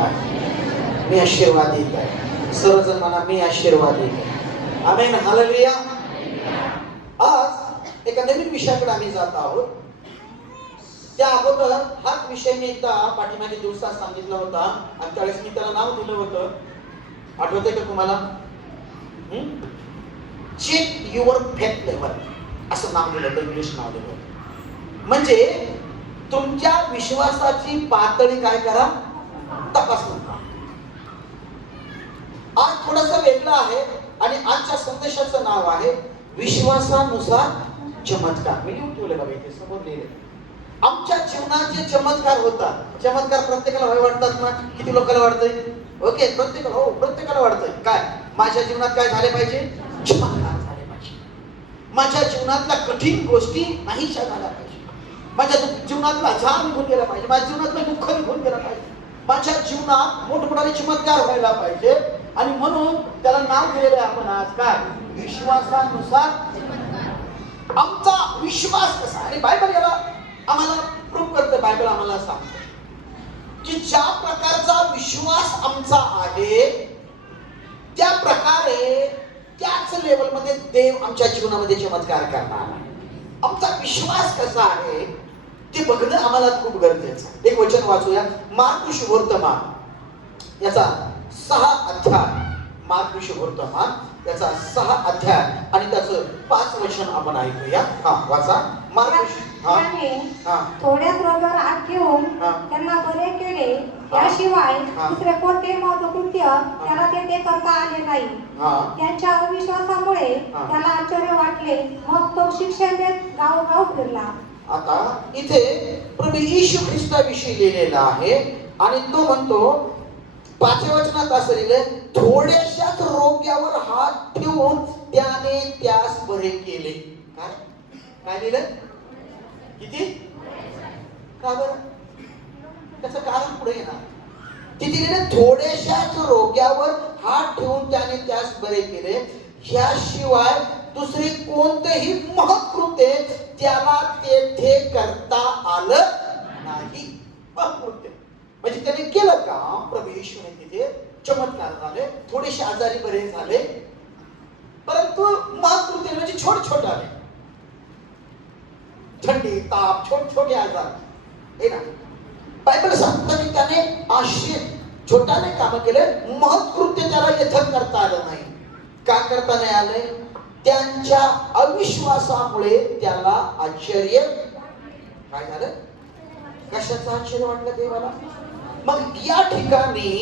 आहे, मी आशीर्वादित आहे. सर्वजण म्हणा, मी आशीर्वादित आहे. आमेन, हालेलुया. आज एका नवीन विषयाकडे आम्ही जात आहोत. त्या अगोदर हाच विषय मी एकदा पाठीमागे दिवसात सांगितला होता आणि त्यावेळेस मी त्याला नाव दिलं होतं. आठवतंय का तुम्हाला? चेक युअर फेथ लेवल असं नाव दिलं होतं, इंग्लिश नाव दिलं होतं. म्हणजे तुमच्या विश्वासाची पातळी काय करा, तपासून पहा. आज थोडंसं वेगळं आहे आणि आजच्या संदेशाचं नाव आहे विश्वासानुसार चमत्कार. मी लिहून ठेवले बघा, इथे समोर लिहिले. आमच्या जीवनात जे चमत्कार होतात, चमत्कार प्रत्येकाला हवे वाटतात ना? किती लोकांना वाटतंय? ओके, प्रत्येकाला, हो प्रत्येकाला वाटतंय. काय माझ्या जीवनात काय झाले पाहिजे? चमत्कार झाले पाहिजे. माझ्या जीवनातल्या कठीण गोष्टी नाहीशा झाल्या पाहिजे. माझ्या जीवनातला झाड निघून गेला पाहिजे. माझ्या जीवनातलं दुःख निघून गेलं पाहिजे. माझ्या जीवनात मोठमोठाले चमत्कार व्हायला पाहिजे. आणि म्हणून त्याला नाव दिलेलं आहे आपण आज काय? विश्वासानुसार. आमचा विश्वास कसा? आणि बायबल याला आम्हाला प्रूव्ह करते. बायबल आम्हाला सांगते की ज्या प्रकारचा विश्वास आमचा आहे त्या प्रकारे त्याच लेवलमध्ये देव आमच्या जीवनामध्ये चमत्कार करणार आहे. आमचा विश्वास कसा आहे ते बघणं आम्हाला खूप गरजेचं आहे. एक वचन वाचूया, मार्क शुभवर्तमान याचा 6 अध्याय. मार्क शुभवर्तमान याचा 6 अध्याय आणि त्याचं 5 वचन आपण ऐकूया. वाचा. मार्क. थोड्याच रोगावर हात ठेवून त्यांना बरे केले, याशिवाय दुसरे कोणते कृत्य त्याला ते करता आले नाही. त्यांच्या अविश्वासामुळे त्याला आश्चर्य वाटले. मग तो शिक्षा देत गावोगाव फिरला. आता इथे प्रभू येशू ख्रिस्ताविषयी लिहिलेला आहे आणि तो म्हणतो 5व्या वचनात असं लिहिलंय, थोड्याशाच रोग्यावर हात ठेवून त्याने त्यास बरे केले. काय काय लिहिलं? किती? का बरं? त्याचं कारण पुढे येणार. तिथे लिहिलं थोड्याशाच रोग्यावर हात ठेवून त्याने त्यास बरे केले, ह्याशिवाय दुसरे कोणतेही महत्कृत्य त्याला तेथे करता आलं नाही. महत्कृत्य म्हणजे त्याने केलं का? प्रभू येशूने तिथे चमत्कार झाले, थोडेसे आजारी बरे झाले, परंतु महत्कृत्य म्हणजे छोटे छोटे आले. थंडी, ताप, छोटे छोटे आजार हे ना. बायबल सांगतं की त्याने असे छोट्याने काम केले, महत्कृत्य त्याला यथन करता आलं नाही. का करता नाही आले? त्यांच्या अविश्वासामुळे त्याला आश्चर्य काय झालं? कशाचं आश्चर्य वाटलं देवाला? मग या ठिकाणी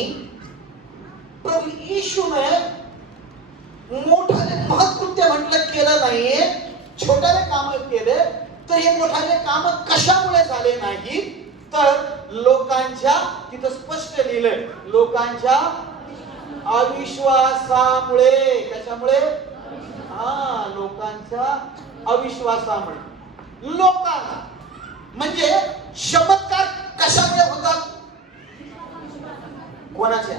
प्रभू येशूने मोठाले महत्कृत्य म्हटलं केलं नाहीये, छोट्याने काम केले. तर हे मोठाले काम कशामुळे झाले नाही? तर लोकांच्या, तिथं स्पष्ट लिहिलंय, लोकांच्या अविश्वासामुळे. कशामुळे? लोकांच्या अविश्वासामुळे. लोकांना म्हणजे चमत्कार कशामुळे होतात? कोणाच्या?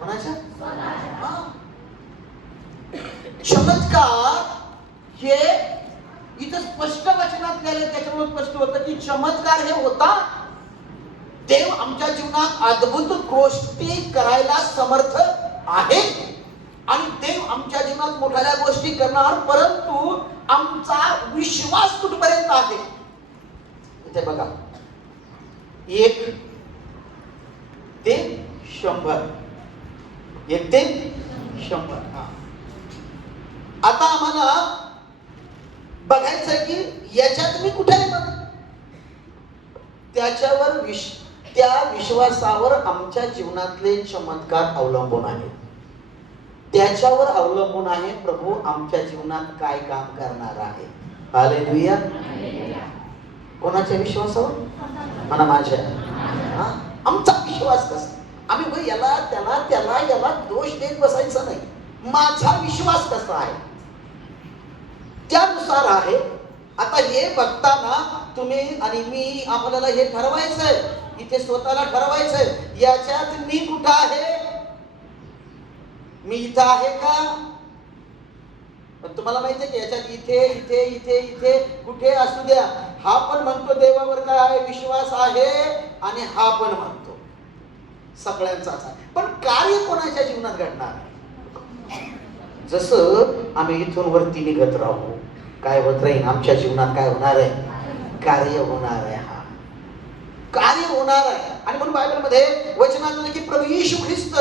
कोणाच्या? चमत्कार हे इथं स्पष्ट वचनात गेले, त्याच्यामुळे स्पष्ट होतं की चमत्कार हे होता. देव आमच्या जीवनात अद्भुत गोष्टी करायला समर्थ आहे आणि देव आमच्या जीवनात मोठ्या गोष्टी करणार, परंतु आमचा विश्वास कुठपर्यंत आहे? इथे बघा, 1 ते 100. 1 ते 100. आता आम्हाला बघायचं की याच्यात मी कुठे आहे बघ. त्याच्यावर त्या विश्वासावर आमच्या जीवनातले चमत्कार अवलंबून आहे. त्याच्यावर अवलंबून आहे प्रभू आमच्या जीवनात काय काम करणार आहे. हालेलुया. कोणाच्या विश्वासावर? म्हणा माझ्या. आमचा विश्वास कसा? आम्ही याला त्याला त्याला याला दोष देत बसायचा नाही. माझा विश्वास कसा आहे त्यानुसार आहे. आता हे बघताना तुम्ही आणि मी आपल्याला हे ठरवायचंय, इथे स्वतःला ठरवायचंय याच्यात मी कुठं आहे? मी इथं आहे का? पण तुम्हाला माहिती आहे की याच्यात इथे इथे इथे इथे कुठे असू द्या, हा पण म्हणतो देवावर काय विश्वास आहे आणि हा पण म्हणतो. सगळ्यांचाच आहे. पण कार्य कोणाच्या जीवनात घडणार? जसं आम्ही इथून वरती निघत राहू, काय होत राहील आमच्या जीवनात? काय होणार आहे? कार्य होणार आहे. हा कार्य होणार आहे. आणि म्हणून बायबलमध्ये वचनात की प्रभू येशू ख्रिस्त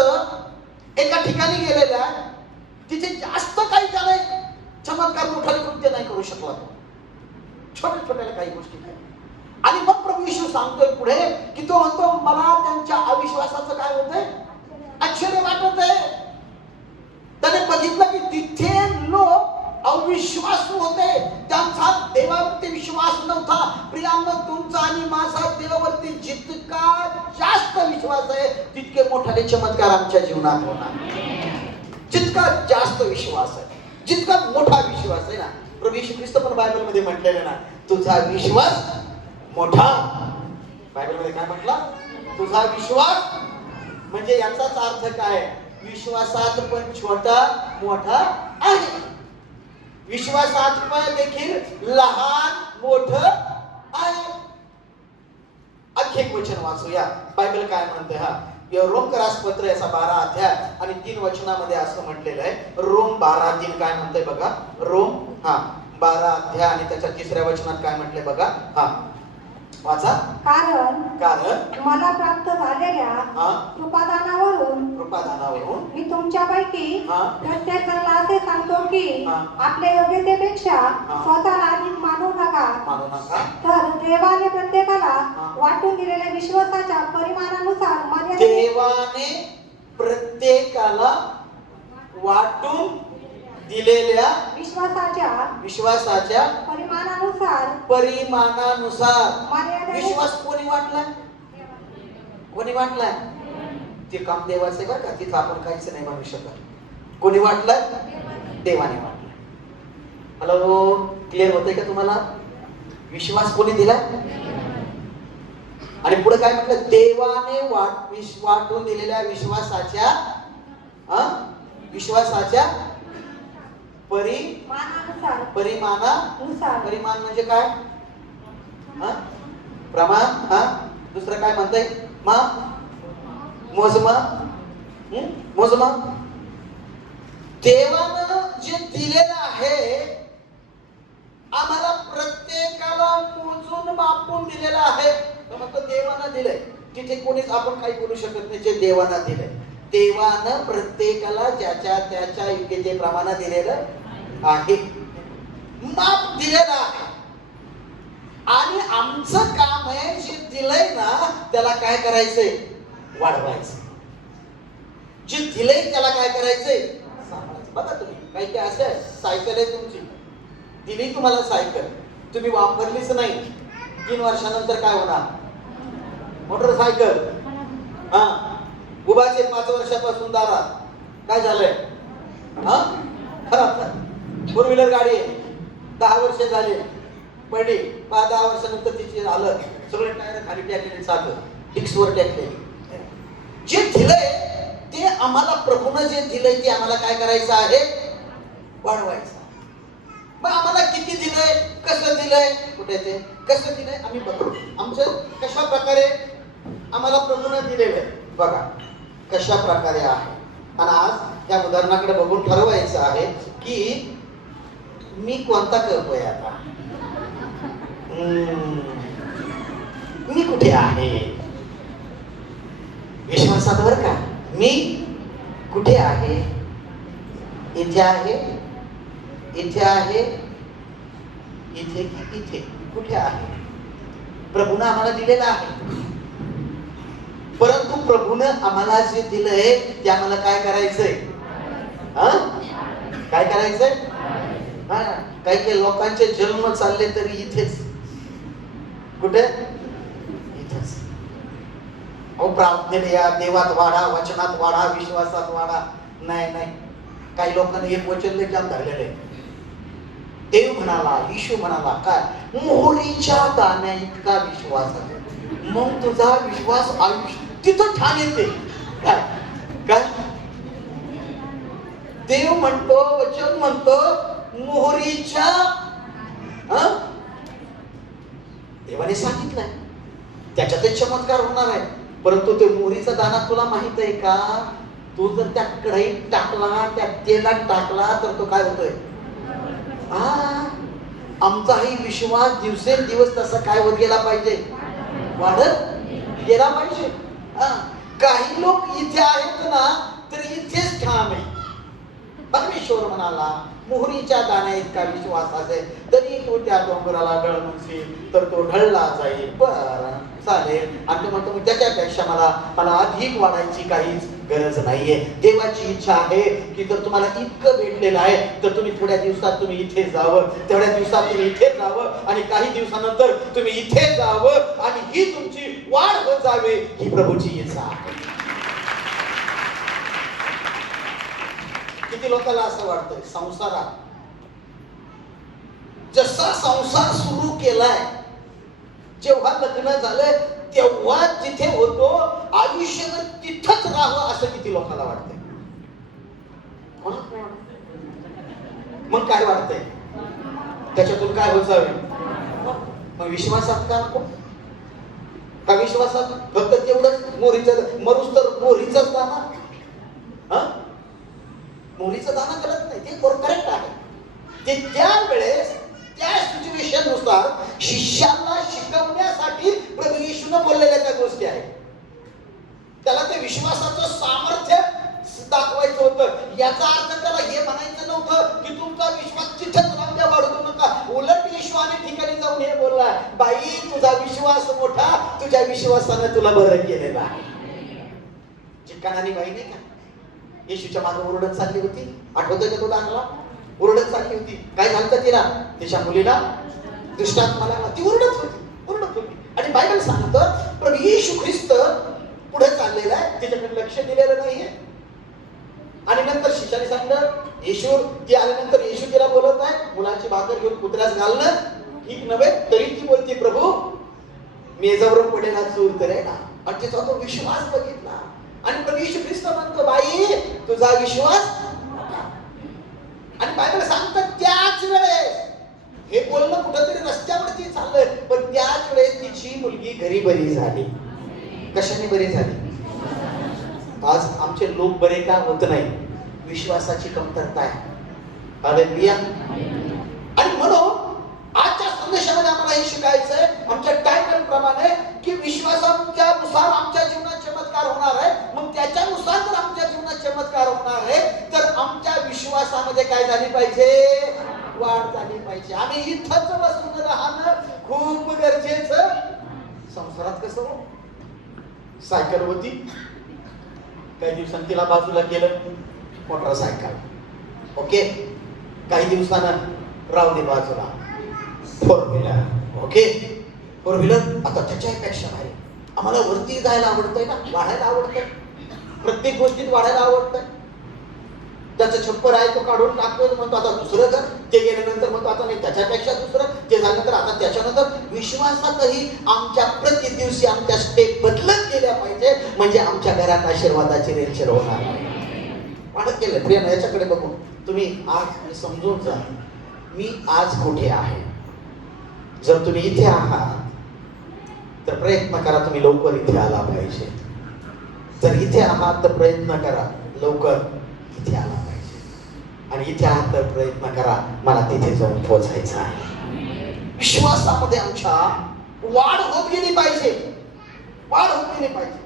एका ठिकाणी गेलेला आहे, तिथे जास्त काही त्याने चमत्कार मोठाले कृत्य नाही करू शकला, छोट्या छोट्या काही गोष्टी काय. आणि मग प्रभू येशू सांगतोय पुढे की तो म्हणतो मला त्यांच्या अविश्वासाचं काय होतंय? आश्चर्य वाटत आहे. त्याने बघितलं की तिथे लोक अविश्वासू होते, त्यांचा देवावरती विश्वास नव्हता. प्रियांनो, तुमचा आणि माझा देवावरती जितका जास्त विश्वास आहे तितके मोठाले चमत्कार आमच्या जीवनात होणार. जितका जास्त विश्वास आहे, जितका मोठा विश्वास आहे ना, प्रभू येशू ख्रिस्त पण बायबलमध्ये म्हटलेलं ना, तुझा विश्वास मोठा. बायबलमध्ये काय म्हटलं? तुझा विश्वास. म्हणजे याचाच अर्थ काय? विश्वासात पण छोटा मोठा आहे, विश्वासात पण देखील लहान मोठं आहे. आणखी एक वचन वाचूया. बायबल काय म्हणते? हा रोमकरास पत्र याचा 12 अध्याय आणि 3 वचनामध्ये असं म्हटलेलं आहे. रोम 12:3 काय म्हणते बघा. रोम 12 अध्याय आणि त्याच्या 3ऱ्या वचनात काय म्हटले बघा. वाचा. कारण मला प्राप्त झालेल्या कृपादानावरून मी तुमच्यापैकी प्रत्येकाला असे सांगतो की आपल्या योग्यतेपेक्षा स्वतःला अधिक मानू नका, तर देवाने प्रत्येकाला वाटून दिलेल्या विश्वासाच्या परिमाणानुसार देवाने प्रत्येकाला वाटून दिलेल्या विश्वासाच्या परिमाणानुसार विश्वास कोणी वाटलाय? कोणी वाटलाय? ते काम देवाचे बरं का, तिथं आपण काहीच नाही म्हणू शकत. कोणी वाटलाय? देवाने वाटलाय. हॅलो, क्लिअर होतंय का तुम्हाला? विश्वास कोणी दिलाय? आणि पुढे काय म्हटलं? देवाने वाटून दिलेल्या विश्वासाच्या परिमाण म्हणजे काय? प्रमाण. दुसरं काय म्हणताय? मोजमाप. देवानं जे दिलेलं आहे आम्हाला प्रत्येकाला मोजून मापून दिलेलं आहे. मग देवानं दिलंय, तिथे कोणीच आपण काही बोलू शकत नाही. जे देवानं दिलंय, देवानं प्रत्येकाला ज्याच्या त्याच्या योग्यतेप्रमाणे दिलेलं आहे, माप दिलेलं आहे. आणि आमचं काम आहे जे दिलंय ना त्याला काय करायचंय? वाढवायचं. जे दिलंय त्याला काय करायचंय? सांभाळायचं. बघा तुम्ही काही काय असं सायकल आहे तुमची, दिली तुम्हाला सायकल, तुम्ही वापरलीच नाही, 3 वर्षानंतर काय होणार? मोटरसायकल उभाचे 5 वर्षापासून दारात काय झालंय? खराब झाली. 4 व्हीलर गाडी आहे, 10 वर्ष झाली, पडली. 10 वर्षानंतर तिची झालं सगळे टायर खाली टाकलेली, चाललं डिस्कवर टाकलेली. जे दिलंय ते आम्हाला प्रभूनं जे दिलंय ते आम्हाला काय करायचं आहे? वाढवायचं. मग आम्हाला किती दिलंय, कसं दिलंय, कुठे ते कसं दिलंय आम्ही बघू. आमचं कशा प्रकारे आम्हाला प्रभूनं दिलेलं आहे बघा, कशा प्रकारे आहे. आणि आज या उदाहरणाकडे बघून ठरवायचं आहे की मी कोणता करतोय आता, मी कुठे आहे विश्वासात बरं का. मी कुठे आहे? इथे आहे, इथे आहे, इथे की इथे? कुठे आहे? प्रभूनं आम्हाला दिलेलं आहे, परंतु प्रभूनं आम्हाला जे दिलंय ते आम्हाला काय करायचंय? काय करायचंय? काही काही लोकांचे जन्म चालले तरी इथेच. कुठे? इथेच. अहो, प्रार्थनेला या, देवात वाढा, वचनात वाढा, विश्वासात वाढा. नाही, काही लोकांनी एक वचन लय जाम धरलेलं आहे. देव म्हणाला, येशू म्हणाला काय? मोहरीच्या दाण्या इतका विश्वास आहे. मग तुझा विश्वास आयुष्य तिथं ठाण येते. काय देव म्हणतो, वचन म्हणतो मोहरीच्या, देवाने सांगितलंय त्याच्यातच चमत्कार होणार आहे. परंतु ते मोहरीचा दाना तुला माहित आहे का? तो जर त्या कढईत टाकला, त्या तेलात टाकला तर तो काय होतोय? आमचाही विश्वास दिवसेंदिवस तसा काय होत गेला पाहिजे, वाढत गेला पाहिजे. काही लोक इथे आहेत ना तर इथेच ठाम आहे. परमेश्वर म्हणाला मोहरीच्या दाण्या इतका विश्वास असेल तरी तू त्या डोंगराला ढळ म्हणशील तर तो ढळला जाईल. बरं चालेल. आणि म्हणतो मग त्याच्यापेक्षा मला अधिक वाढायची काहीच गरज नाहीये. देवाची इच्छा आहे की जर तुम्हाला इतकं भेटलेलं आहे तर तुम्ही थोड्या दिवसात तुम्ही इथे जावं, तेवढ्या दिवसात तुम्ही इथे जावं आणि काही दिवसानंतर तुम्ही इथे जावं आणि ही तुमची वाढ होत जावे, ही प्रभूची इच्छा आहे. किती लोकांना असं वाटतंय संसारात जसा संसार सुरू केलाय, जेव्हा लग्न झालंय तेव्हा जिथे होतो आयुष्यभर तिथंच राहावं असं किती लोकांना वाटतंय? मग काय वाटतंय त्याच्यातून काय होत जावे? मग विश्वासात का नको? का विश्वासात फक्त तेवढंच मोहरीचं मरूस तर मोहरीचंच दाना? मोहरीचं दाना कळत नाही, ते करेक्ट आहे. ते त्यावेळेस त्या सिच्युएशन नुसार शिष्याला शिकवण्यासाठी प्रभू येशूने बोललेल्या त्या गोष्टी आहेत. त्याला ते विश्वासाचं सामर्थ्य दाखवायचं होतं. याचा अर्थ त्याला हे म्हणायचं नव्हतं की तुमचा विश्वास तिथेच राहून द्या, वाढू नका. उलट येशू अनेक ठिकाणी जाऊन हे बोलला, बाई तुझा विश्वास मोठा, तुझ्या विश्वासाने तुला बरं केलेलं आहे. चिकनानी बाई नाही का येशूच्या मागे ओरडत चालली होती, आठवतोय का तुला? आणला ओरडत चालली होती. काय झालं तिला? तिच्या मुलीला दृष्टांत मला ती ओरडत होती. आणि बायबल सांगतं प्रभू येशू ख्रिस्त पुढे चाललेला आहे, तिच्याकडे लक्ष दिलेलं नाहीये. आणि नंतर शिष्याने सांगितलं, येशू ती आल्यानंतर येशू तिला बोलत आहे, मुलाची भाकर घेऊन कुत्र्यास घालणं ठीक नव्हे. तरी ती बोलते प्रभू मेजावरून पडेल हा चूर तर आहे ना. आणि तिचा तो विश्वास बघितला. आणि प्रभू येशू ख्रिस्त म्हणतो बाई तुझा विश्वास. आणि बायबल सांगतात त्याच वेळेस हे बोलणं कुठंतरी रस्त्यावरती चाललंय, पण त्याच वेळेस तिची मुलगी घरी बरी झाली. कशाने बरी झाली? आज आमचे लोक बरे का होत नाही? विश्वासाची कमतरता आहे. हालेलुया. आणि म्हणून आजच्या संदेशामध्ये आम्हाला हे शिकायचंय आमच्या टायटल प्रमाणे की विश्वासानुसार आमच्या जीवनात चमत्कार होणार आहे. मग त्याच्यानुसार जर आमच्या जीवनात चमत्कार होणार आहे तर आमच्या विश्वासामध्ये काय झाली पाहिजे? वाढ झाली पाहिजे. आम्ही इथंच बसून राहणं खूप गरजेचं. संसारात कसं हो? सायकल होती, काही दिवसांनी तिला बाजूला केलं, मोटरसायकल. ओके, काही दिवसानं राहू दे बाजूला, four wheeler. Okay, four wheeler आता त्याच्यापेक्षा नाही. आम्हाला वरती जायला आवडतंय ना, वाढायला आवडतंय, प्रत्येक गोष्टीत वाढायला आवडतंय. त्याचं छप्पर आहे तो काढून टाकतो, म्हणतो आता दुसरं घर. ते गेल्यानंतर म्हणतो आता नाही त्याच्यापेक्षा दुसरं. ते झाल्यानंतर आता त्याच्यानंतर. विश्वासातही आमच्या प्रत्येक दिवशी आमच्या स्टेप बदलत गेल्या पाहिजे, म्हणजे आमच्या घरात आशीर्वादाची रेलचेल होणार. वाढत गेलं. प्रिय याच्याकडे बघून तुम्ही आज समजून जा मी आज कुठे आहे. जर तुम्ही इथे आहात तर प्रयत्न करा तुम्ही लवकर इथे आला पाहिजे. जर इथे आहात तर प्रयत्न करा लवकर इथे आला पाहिजे. आणि इथे आहात तर प्रयत्न करा मला तिथे जाऊन पोहोचायचं आहे. विश्वासामध्ये आमच्या वाढ होत गेली पाहिजे. वाढ होत गेली पाहिजे.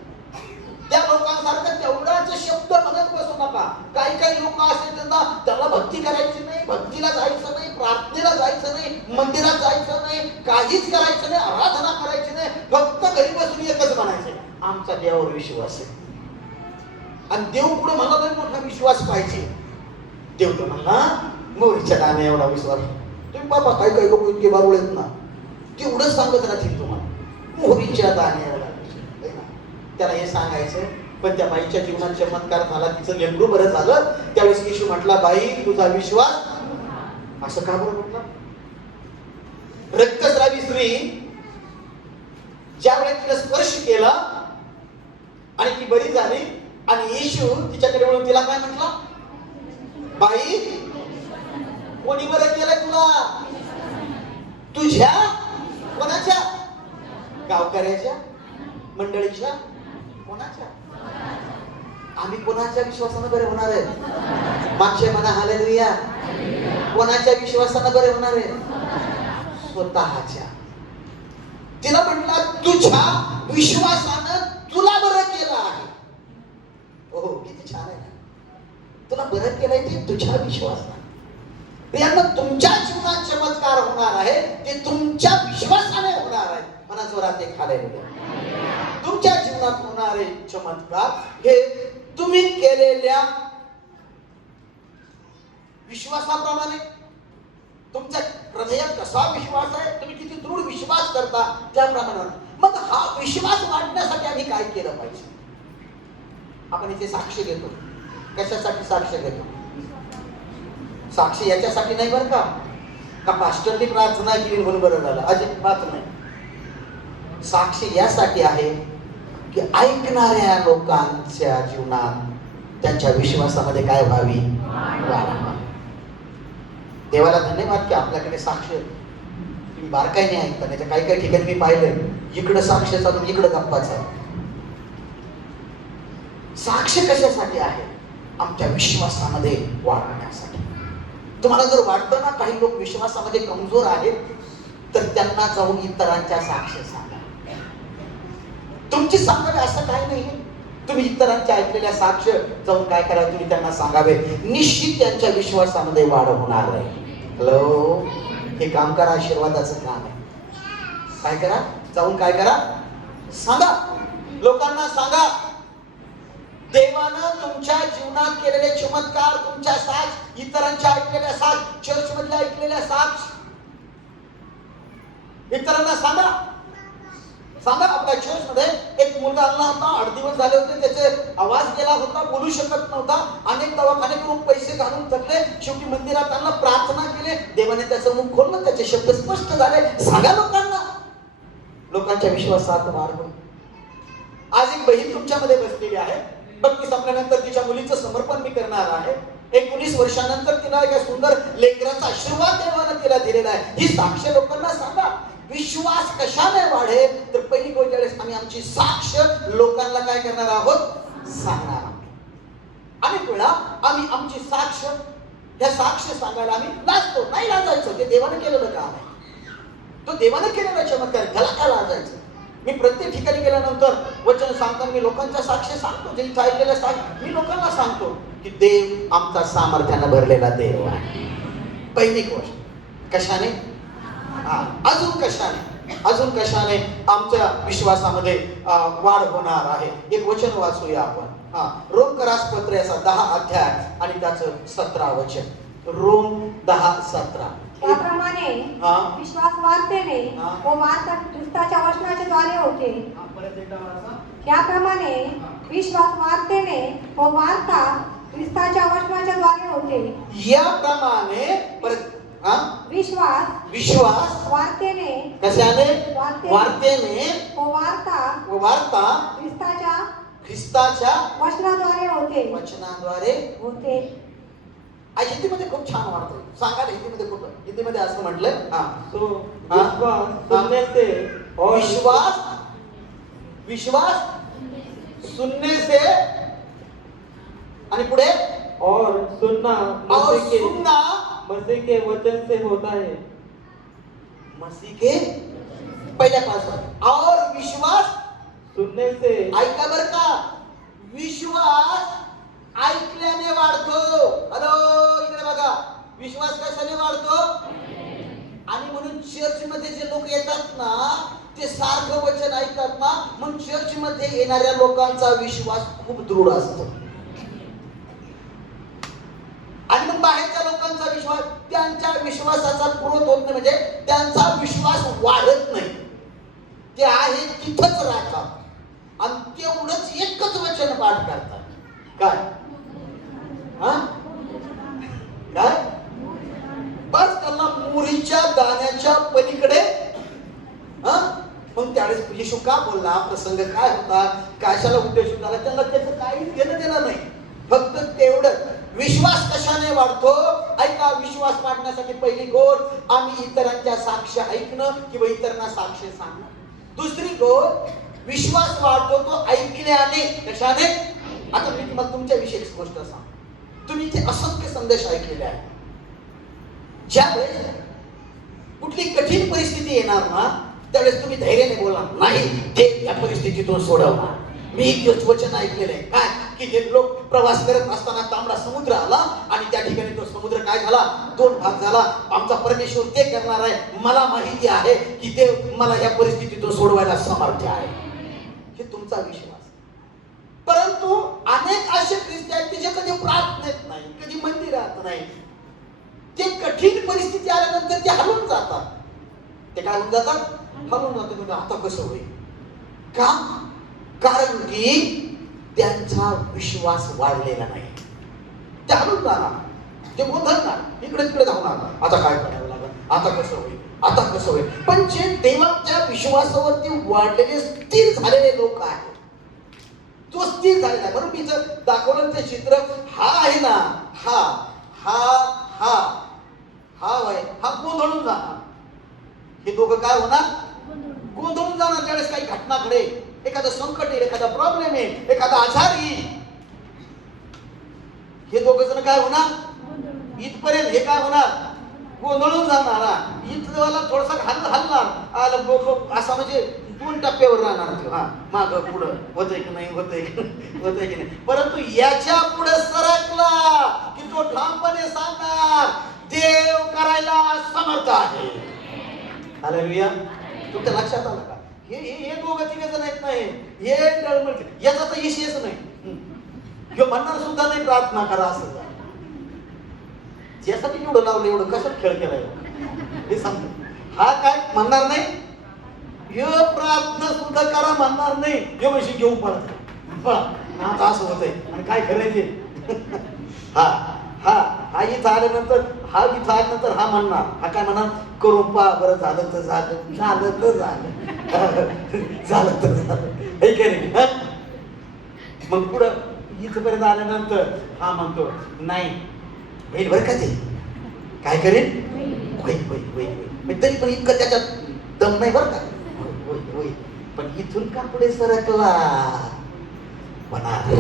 त्या लोकांसारखं तेवढाच शब्द म्हणत बसू नका. काही काही लोक असे त्याला भक्ती करायची नाही, भक्तीला जायचं नाही, प्रार्थनेला जायचं नाही, मंदिरात जायचं नाही, काहीच करायचं नाही, आराधना करायची नाही, फक्त घरी बसून एकच म्हणायचं आमचा देवावर विश्वास आहे. आणि देव पुढे मला नाही मोठा विश्वास पाहिजे. देव तर म्हणला मोहरीच्या दाण्या एवढा विश्वास. तुम्ही बाबा काही काही लोक इतके बारुळ आहेत ना, तेवढंच सांगत राहतील तुम्हाला मोहरीच्या दाण्या एवढा. त्याला हे सांगायचं, पण त्या बाईच्या जीवनात चमत्कार झाला, तिचं लेकरू बरं झालं. त्यावेळेस येशू म्हटला बाई तुझा विश्वास. असं का बरं म्हटलं? रक्तस्रावी स्त्री ज्यावेळेस तिला स्पर्श केला आणि ती बरी झाली आणि येशू तिच्याकडे वळून तिला काय म्हटला? बाई कोणी बरं केलंय तुला? तुझ्या कोणाच्या? गावकऱ्याच्या, मंडळीच्या? कोणाच्या? आम्ही कोणाच्या विश्वासानं बरे होणार आहे? मागचे म्हणा हालेलुया. कोणाच्या विश्वासानं बरे होणार आहे? स्वतःच्या. तिला म्हटलं तुझ्या विश्वासानं तुला बरं केलं आहे. हो किती छान आहे ना. तुला बरं केलंय ते तुझ्या विश्वासानं. प्रियांनो, तुमच्या जीवनात चमत्कार होणार आहे ते तुमच्या विश्वासाने होणार आहे. म्हणा जोरात एक हालेलुया. तुमच्या जीवनात होणारे चमत्कार हे तुम्ही केलेल्या विश्वासाप्रमाणे. तुमच्या हृदयात कसा विश्वास आहे, तुम्ही किती दृढ विश्वास करता त्याप्रमाणे. मग हा विश्वास वाढण्यासाठी आम्ही काय केलं पाहिजे? आपण इथे साक्ष घेतो. कशासाठी साक्ष घेतो? साक्षी याच्यासाठी नाही बरं का पास्टरनी प्रार्थना केली म्हणून बरं झालं, अजिबात नाही. साक्षी यासाठी आहे की ऐकणाऱ्या लोकांच्या जीवनात त्यांच्या विश्वासामध्ये काय व्हावी? वाढ. देवाला धन्यवाद की आपल्याकडे साक्ष तुम्ही बारकाईने ऐकता. नाही काही काही ठिकाणी मी पाहिलंय इकडं साक्ष चालून इकडं गप्पा चालू. साक्ष कशासाठी आहे? आमच्या विश्वासामध्ये वाढण्यासाठी. तुम्हाला जर वाटतं ना काही लोक विश्वासामध्ये कमजोर आहेत तर त्यांना जाऊन इतरांच्या साक्ष सांगा. तुमची सांगावे असं काही नाही. तुम्ही इतरांच्या ऐकलेल्या साक्ष जाऊन काय करा, तुम्ही त्यांना सांगावे. निश्चित त्यांच्या विश्वासामध्ये वाढ होणार आहे. हॅलो, हे काम करा, आशीर्वादाचं काम आहे. काय करा? जाऊन काय करा? सांगा, लोकांना सांगा. देवानं तुमच्या जीवनात केलेले चमत्कार, तुमच्या साक्ष, इतरांच्या ऐकलेल्या साक्ष, चर्च मधल्या ऐकलेल्या साक्ष इतरांना सांगा. सांगा. आपल्या चर्च मध्ये एक मुलगा आला होता, 8 दिवस झाले होते, त्याचे आवाज गेला होता, बोलू शकत नव्हता. अनेक दवाखाने करून पैसे घालून थकले. शेवटी मंदिरात आणला, प्रार्थना केली, देवाने त्याचं मुख खोललं, त्याचे शब्द स्पष्ट झाले. सांगा लोकांना. लोकांच्या विश्वासात वाढ होईल. आज एक बहीण तुमच्यामध्ये बसलेली आहे. 32 संपल्यानंतर तिच्या मुलीचं समर्पण मी करणार आहे. 19 वर्षानंतर तिला एका सुंदर लेकराचा आशीर्वाद देवानं तिला दिलेला आहे. ही साक्ष लोकांना सांगा. विश्वास कशाने वाढेल? तर पहिली गोष्ट वेळेस आम्ही आमची साक्ष लोकांना काय करणार आहोत? सांगणार आहोत. अनेक वेळा आम्ही आमची साक्ष, ह्या साक्ष सांगायला आम्ही लाजतो. नाही लाजायचं, ते देवाने केलेलं काम आहे. तो देवाने केलेला चमत्कार, त्याला काय लाजायचं? मी प्रत्येक ठिकाणी गेल्यानंतर वचन सांगताना मी लोकांच्या साक्ष सांगतो. जे इथं ऐकलेल्या साक्ष मी लोकांना सांगतो की देव आमचा सामर्थ्यानं भरलेला देव आहे. पहिली गोष्ट कशाने? अजून कशाने? अजून कशाने आमच्या विश्वासामध्ये वाढ होणार आहे? एक वचन वाचूया आपण. रोमकरास पत्र याचा 10 अध्याय आणि त्याचं 17 वचन. रोम 10:17. त्याप्रमाणे विश्वास वार्तेने व वार्ता ख्रिस्ताच्या वचनाच्या द्वारे होते. त्याप्रमाणे विश्वास वार्तेने व वार्ता ख्रिस्ताच्या वचनाच्या द्वारे होते. याप्रमाणे विश्वास वार्तेने कशाने? वार्तेने व वार्ता ख्रिस्ताच्या वचनाद्वारे होते. वचनाद्वारे होते. हिंदीमध्ये खूप छान वाटतं. सांगा ना हिंदीमध्ये कुठं? हिंदीमध्ये असं म्हटलंय विश्वास सुनने से आणि पुढे और सुनना मसीह के वचन से होता है. मसीह के पहिल्यापासून और विश्वास सुनने से. ऐका बर का, विश्वास ऐकल्याने वाढतो. हॅलो, इकडे बघा. विश्वास कशाने वाढतो? आणि म्हणून चर्च मध्ये जे लोक येतात ना, ते सारखं वचन ऐकतात ना, मग चर्च मध्ये येणाऱ्या लोकांचा विश्वास खूप दृढ असतो. आणि मग बाहेरच्या लोकांचा विश्वास, त्यांच्या विश्वासाचा पुरवत होत नाही, म्हणजे त्यांचा विश्वास वाढत नाही. ते आहे तिथंच राहतात आणि तेवढंच एकच वचन पाठ करतात. काय? काय? बस त्यांना मुरीच्या दाण्याच्या पलीकडे. मग त्यावेळेस येशू का बोलला, प्रसंग काय होता, कशाला उद्देश झाला, त्यांना त्याचं काहीच घेणं देणं नाही. फक्त तेवढं. विश्वास कशाने वाढतो? ऐका, विश्वास वाढण्यासाठी पहिली गोष्ट आम्ही इतरांच्या साक्ष ऐकणं किंवा इतरांना साक्ष सांगणं. दुसरी गोष्ट विश्वास वाढतो तो ऐकण्याने. कशाने? आता मी तुम्हाला तुमच्याविषयी एक गोष्ट सांग. तुम्ही इथे असंख्य संदेश ऐकलेले आहे. ज्यावेळेस कुठली कठीण परिस्थिती येणार ना, त्यावेळेस तुम्ही धैर्याने बोला, नाही ते या परिस्थितीतून सोडवणार. मी एक वचन ऐकलेलं आहे, काय की जे लोक प्रवास करत असताना तांबडा समुद्र आला आणि त्या ठिकाणी तो समुद्र काय झाला, 2 भाग झाला. आमचा परमेश्वर ते करणार आहे. मला माहिती आहे की ते मला या परिस्थितीतून सोडवायला समर्थ आहे. हे तुमचा विश्वास. परंतु अनेक असे ख्रिस्ती आहेत की जे कधी प्रार्थनेत नाही, कधी मंदिरात नाही. ते कठीण परिस्थिती आल्यानंतर ते हलून जातात. ते काय होऊन जातात? हलून जातात. म्हणजे आता कसं होईल? का? कारण की त्यांचा विश्वास वाढलेला नाही. ते हलून जाणार, ते गोंधळणार, इकडे तिकडे धावणार. आता काय करावं लागेल? आता कसं होईल? आता कसं होईल? पण जे देवाच्या विश्वासावरती वाढलेले स्थिर झालेले लोक आहेत, तो स्थिर झालेला आहे. म्हणून मी जर दाखवलं ते चित्र, हा आहे ना, हा हा हा हा वय हा गोंधळून जाणार. हे दोघं काय होणार? गोंधळून जाणार. त्यावेळेस काही घटना घडेल, एखादं संकट येईल, एखादा प्रॉब्लेम येईल, एखादा आजार येईल. हे दोघं जण काय होणार? इथपर्यंत हे काय होणार? गोंधळून जाणार. इथवाला थोडासा हलणार, असा म्हणजे 2 टप्प्यावर राहणार. हा माग पुढं होतंय की नाही, होतंय की नाही. परंतु याच्या पुढे सरकला की तो ठामपणे सांगणार, देव करायला समर्थ आहे. हालेलुया. तुमच्या लक्षात आलं का? हे दोघं तिघ जण आहेत नाही, हे डळमळ, याचा तर विषयच नाही. हे म्हणणार सुद्धा नाही प्रार्थना करा असं. ज्यासाठी एवढं लावलं, एवढं कशात खेळ केलाय हे सांगतो. हा काय म्हणणार नाही, हे प्रार्थना सुद्धा करा म्हणणार नाही. हे म्हशी घेऊन पळा, आता असं होतंय आणि काय करायचे. हा हा हा इथं आल्यानंतर, हा इथं आल्यानंतर हा म्हणणार, हा काय म्हणणार, करून पहा बरं, झालं तर झालं, झालं तर झालं, झालं तर झालं, हे काय नाही. मग पुढं इथपर्यंत आल्यानंतर हा म्हणतो, नाही होईल बरं का, ते काय करेल, होईल होईल होईल, तरी पण इतकं त्याच्यात दम नाही बरं का, होईल होईल. पण इथून का पुढे सरकला होणार.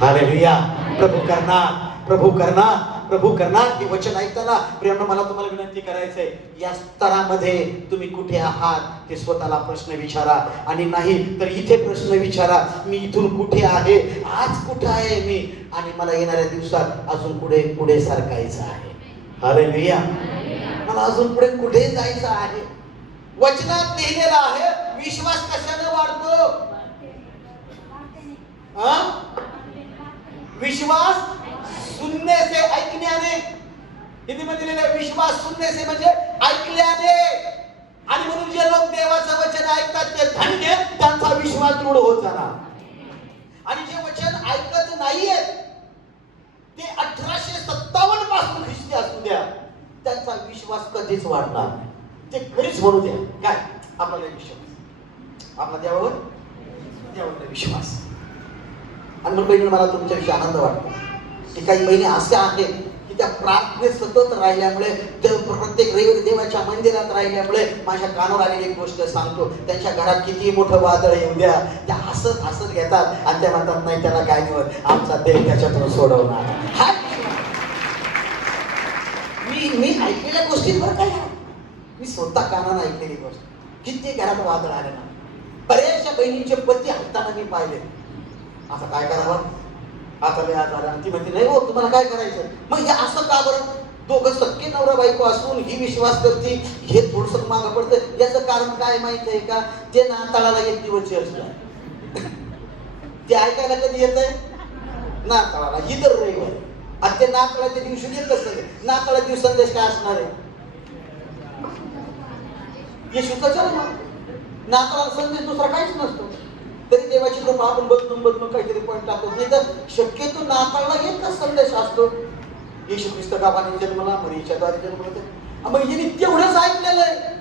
हालेलुया. प्रभू करणार, प्रभू करणार, प्रभू करणार. हे वचन ऐकताना प्रियांनो, मला तुम्हाला विनंती करायचंय, या स्तरामध्ये तुम्ही कुठे आहात ते स्वतःला प्रश्न विचारा. आणि नाही तर इथे प्रश्न विचारा, मी इथून कुठे आहे, आज कुठे आहे मी, आणि मला येणाऱ्या दिवसात अजून पुढे पुढे सरकायचं आहे. हालेलुया. मला अजून पुढे कुठे जायचं आहे. वचनात लिहिलेलं आहे, विश्वास कशाने वाढतो? विश्वास सुनने से, ऐकण्याने. हिंदीमध्ये लिहिलेलं विश्वास सुनने से म्हणजे ऐकल्याने. आणि म्हणून जे लोक देवाचं वचन ऐकतात ते धन्य, त्यांचा विश्वास दृढ होत जाणार. आणि जे वचन ऐकत नाहीयेत ते 1857 पासून ख्रिस्ती असू द्या, त्यांचा विश्वास कधीच वाढणार नाही. ते खरीच म्हणू द्या, काय आपला विश्वास, आपला देवावर विश्वास. आणि मग बहिणी, मला तुमच्याविषयी आनंद वाटतो की काही बहिणी अशा आहेत की त्या प्रार्थनेत सतत राहिल्यामुळे, प्रत्येक रविवारी देवाच्या मंदिरात राहिल्यामुळे, माझ्या कानावर आलेली एक गोष्ट सांगतो, त्यांच्या घरात किती मोठं वादळ येऊ द्या, त्या हसत हसत घेतात आणि त्या म्हणतात, नाही त्याला काय नाही होत, आमचा देव त्याच्यातून सोडवणार. हा मी ऐकलेल्या गोष्टींवर काय, मी स्वतः कानानं ऐकलेली गोष्ट. किती घरात वादळ आले ना, बऱ्याचशा बहिणींचे पती हलताना मी पाहिले. आता काय करावं, आता लय आजार, ती म्हणते नाही हो तुम्हाला काय करायचं. मग हे असं का बरं? दोघं सख्खे नवरा बायको असून ही विश्वास करते, हे थोडस मागं पडतं. याचं कारण काय माहित आहे का? ते नाताळाला एक दिवस चर्चला, ते ऐकायला कधी येत आहे? नाताळाला, ही तर रविवारी. आणि ते नाताळाच्या दिवशी येत असतं. नाताळा दिवस संदेश काय असणार आहे? येशूचा जन्म. नाताळाला संदेश दुसरा काहीच नसतो. तरी देवाची कृपा आपण बदलून काहीतरी पॉईंट टाकतो. नाही तर शक्यतो नाताळला एकच संदेश असतो, येशू ख्रिस्त गावाने जन्मला, मरीच्या द्वारे जन्मला. मग यांनी तेवढंच ऐकलेलं आहे,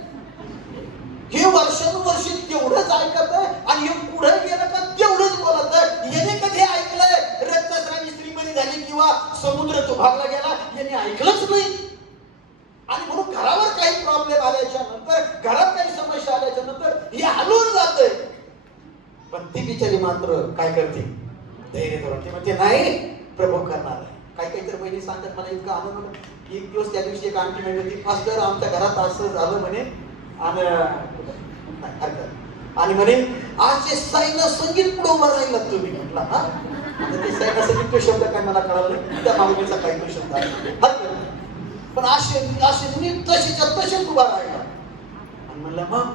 हे वर्षानुवर्षी तेवढंच ऐकत आहे, आणि हे पुढे गेलं का तेवढंच बोलत आहे. याने कधी ऐकलंय रक्तस्रावी स्त्री बरी झाली किंवा समुद्र दुभागला गेला? याने ऐकलंच नाही. आणि म्हणून घरावर काही प्रॉब्लेम आल्याच्या नंतर, घरात काही समस्या आल्याच्या नंतर हे हलून जातंय. ती बिचारी मात्र काय करते, धैर्य धरून ती म्हणते नाही, प्रभू करणार आहे. काही तर बहिणी सांगतात, मला इतकं आनंद होतो. एक दिवस त्या दिवशी एक आंटी म्हणली होती, फास्टर आमच्या घरात असं झालं म्हणे, आणि म्हणे आज जे साईला संगीत पुढे उभं राहिला तुम्ही. म्हटलं हा, आता ते साईला संगीत तो शब्द काय मला कळाला नाही, त्या मागणीचा काही तो शब्द आहे, पण असे मी तशीच्या तसेच उभा राहिला. आणि म्हणलं मग,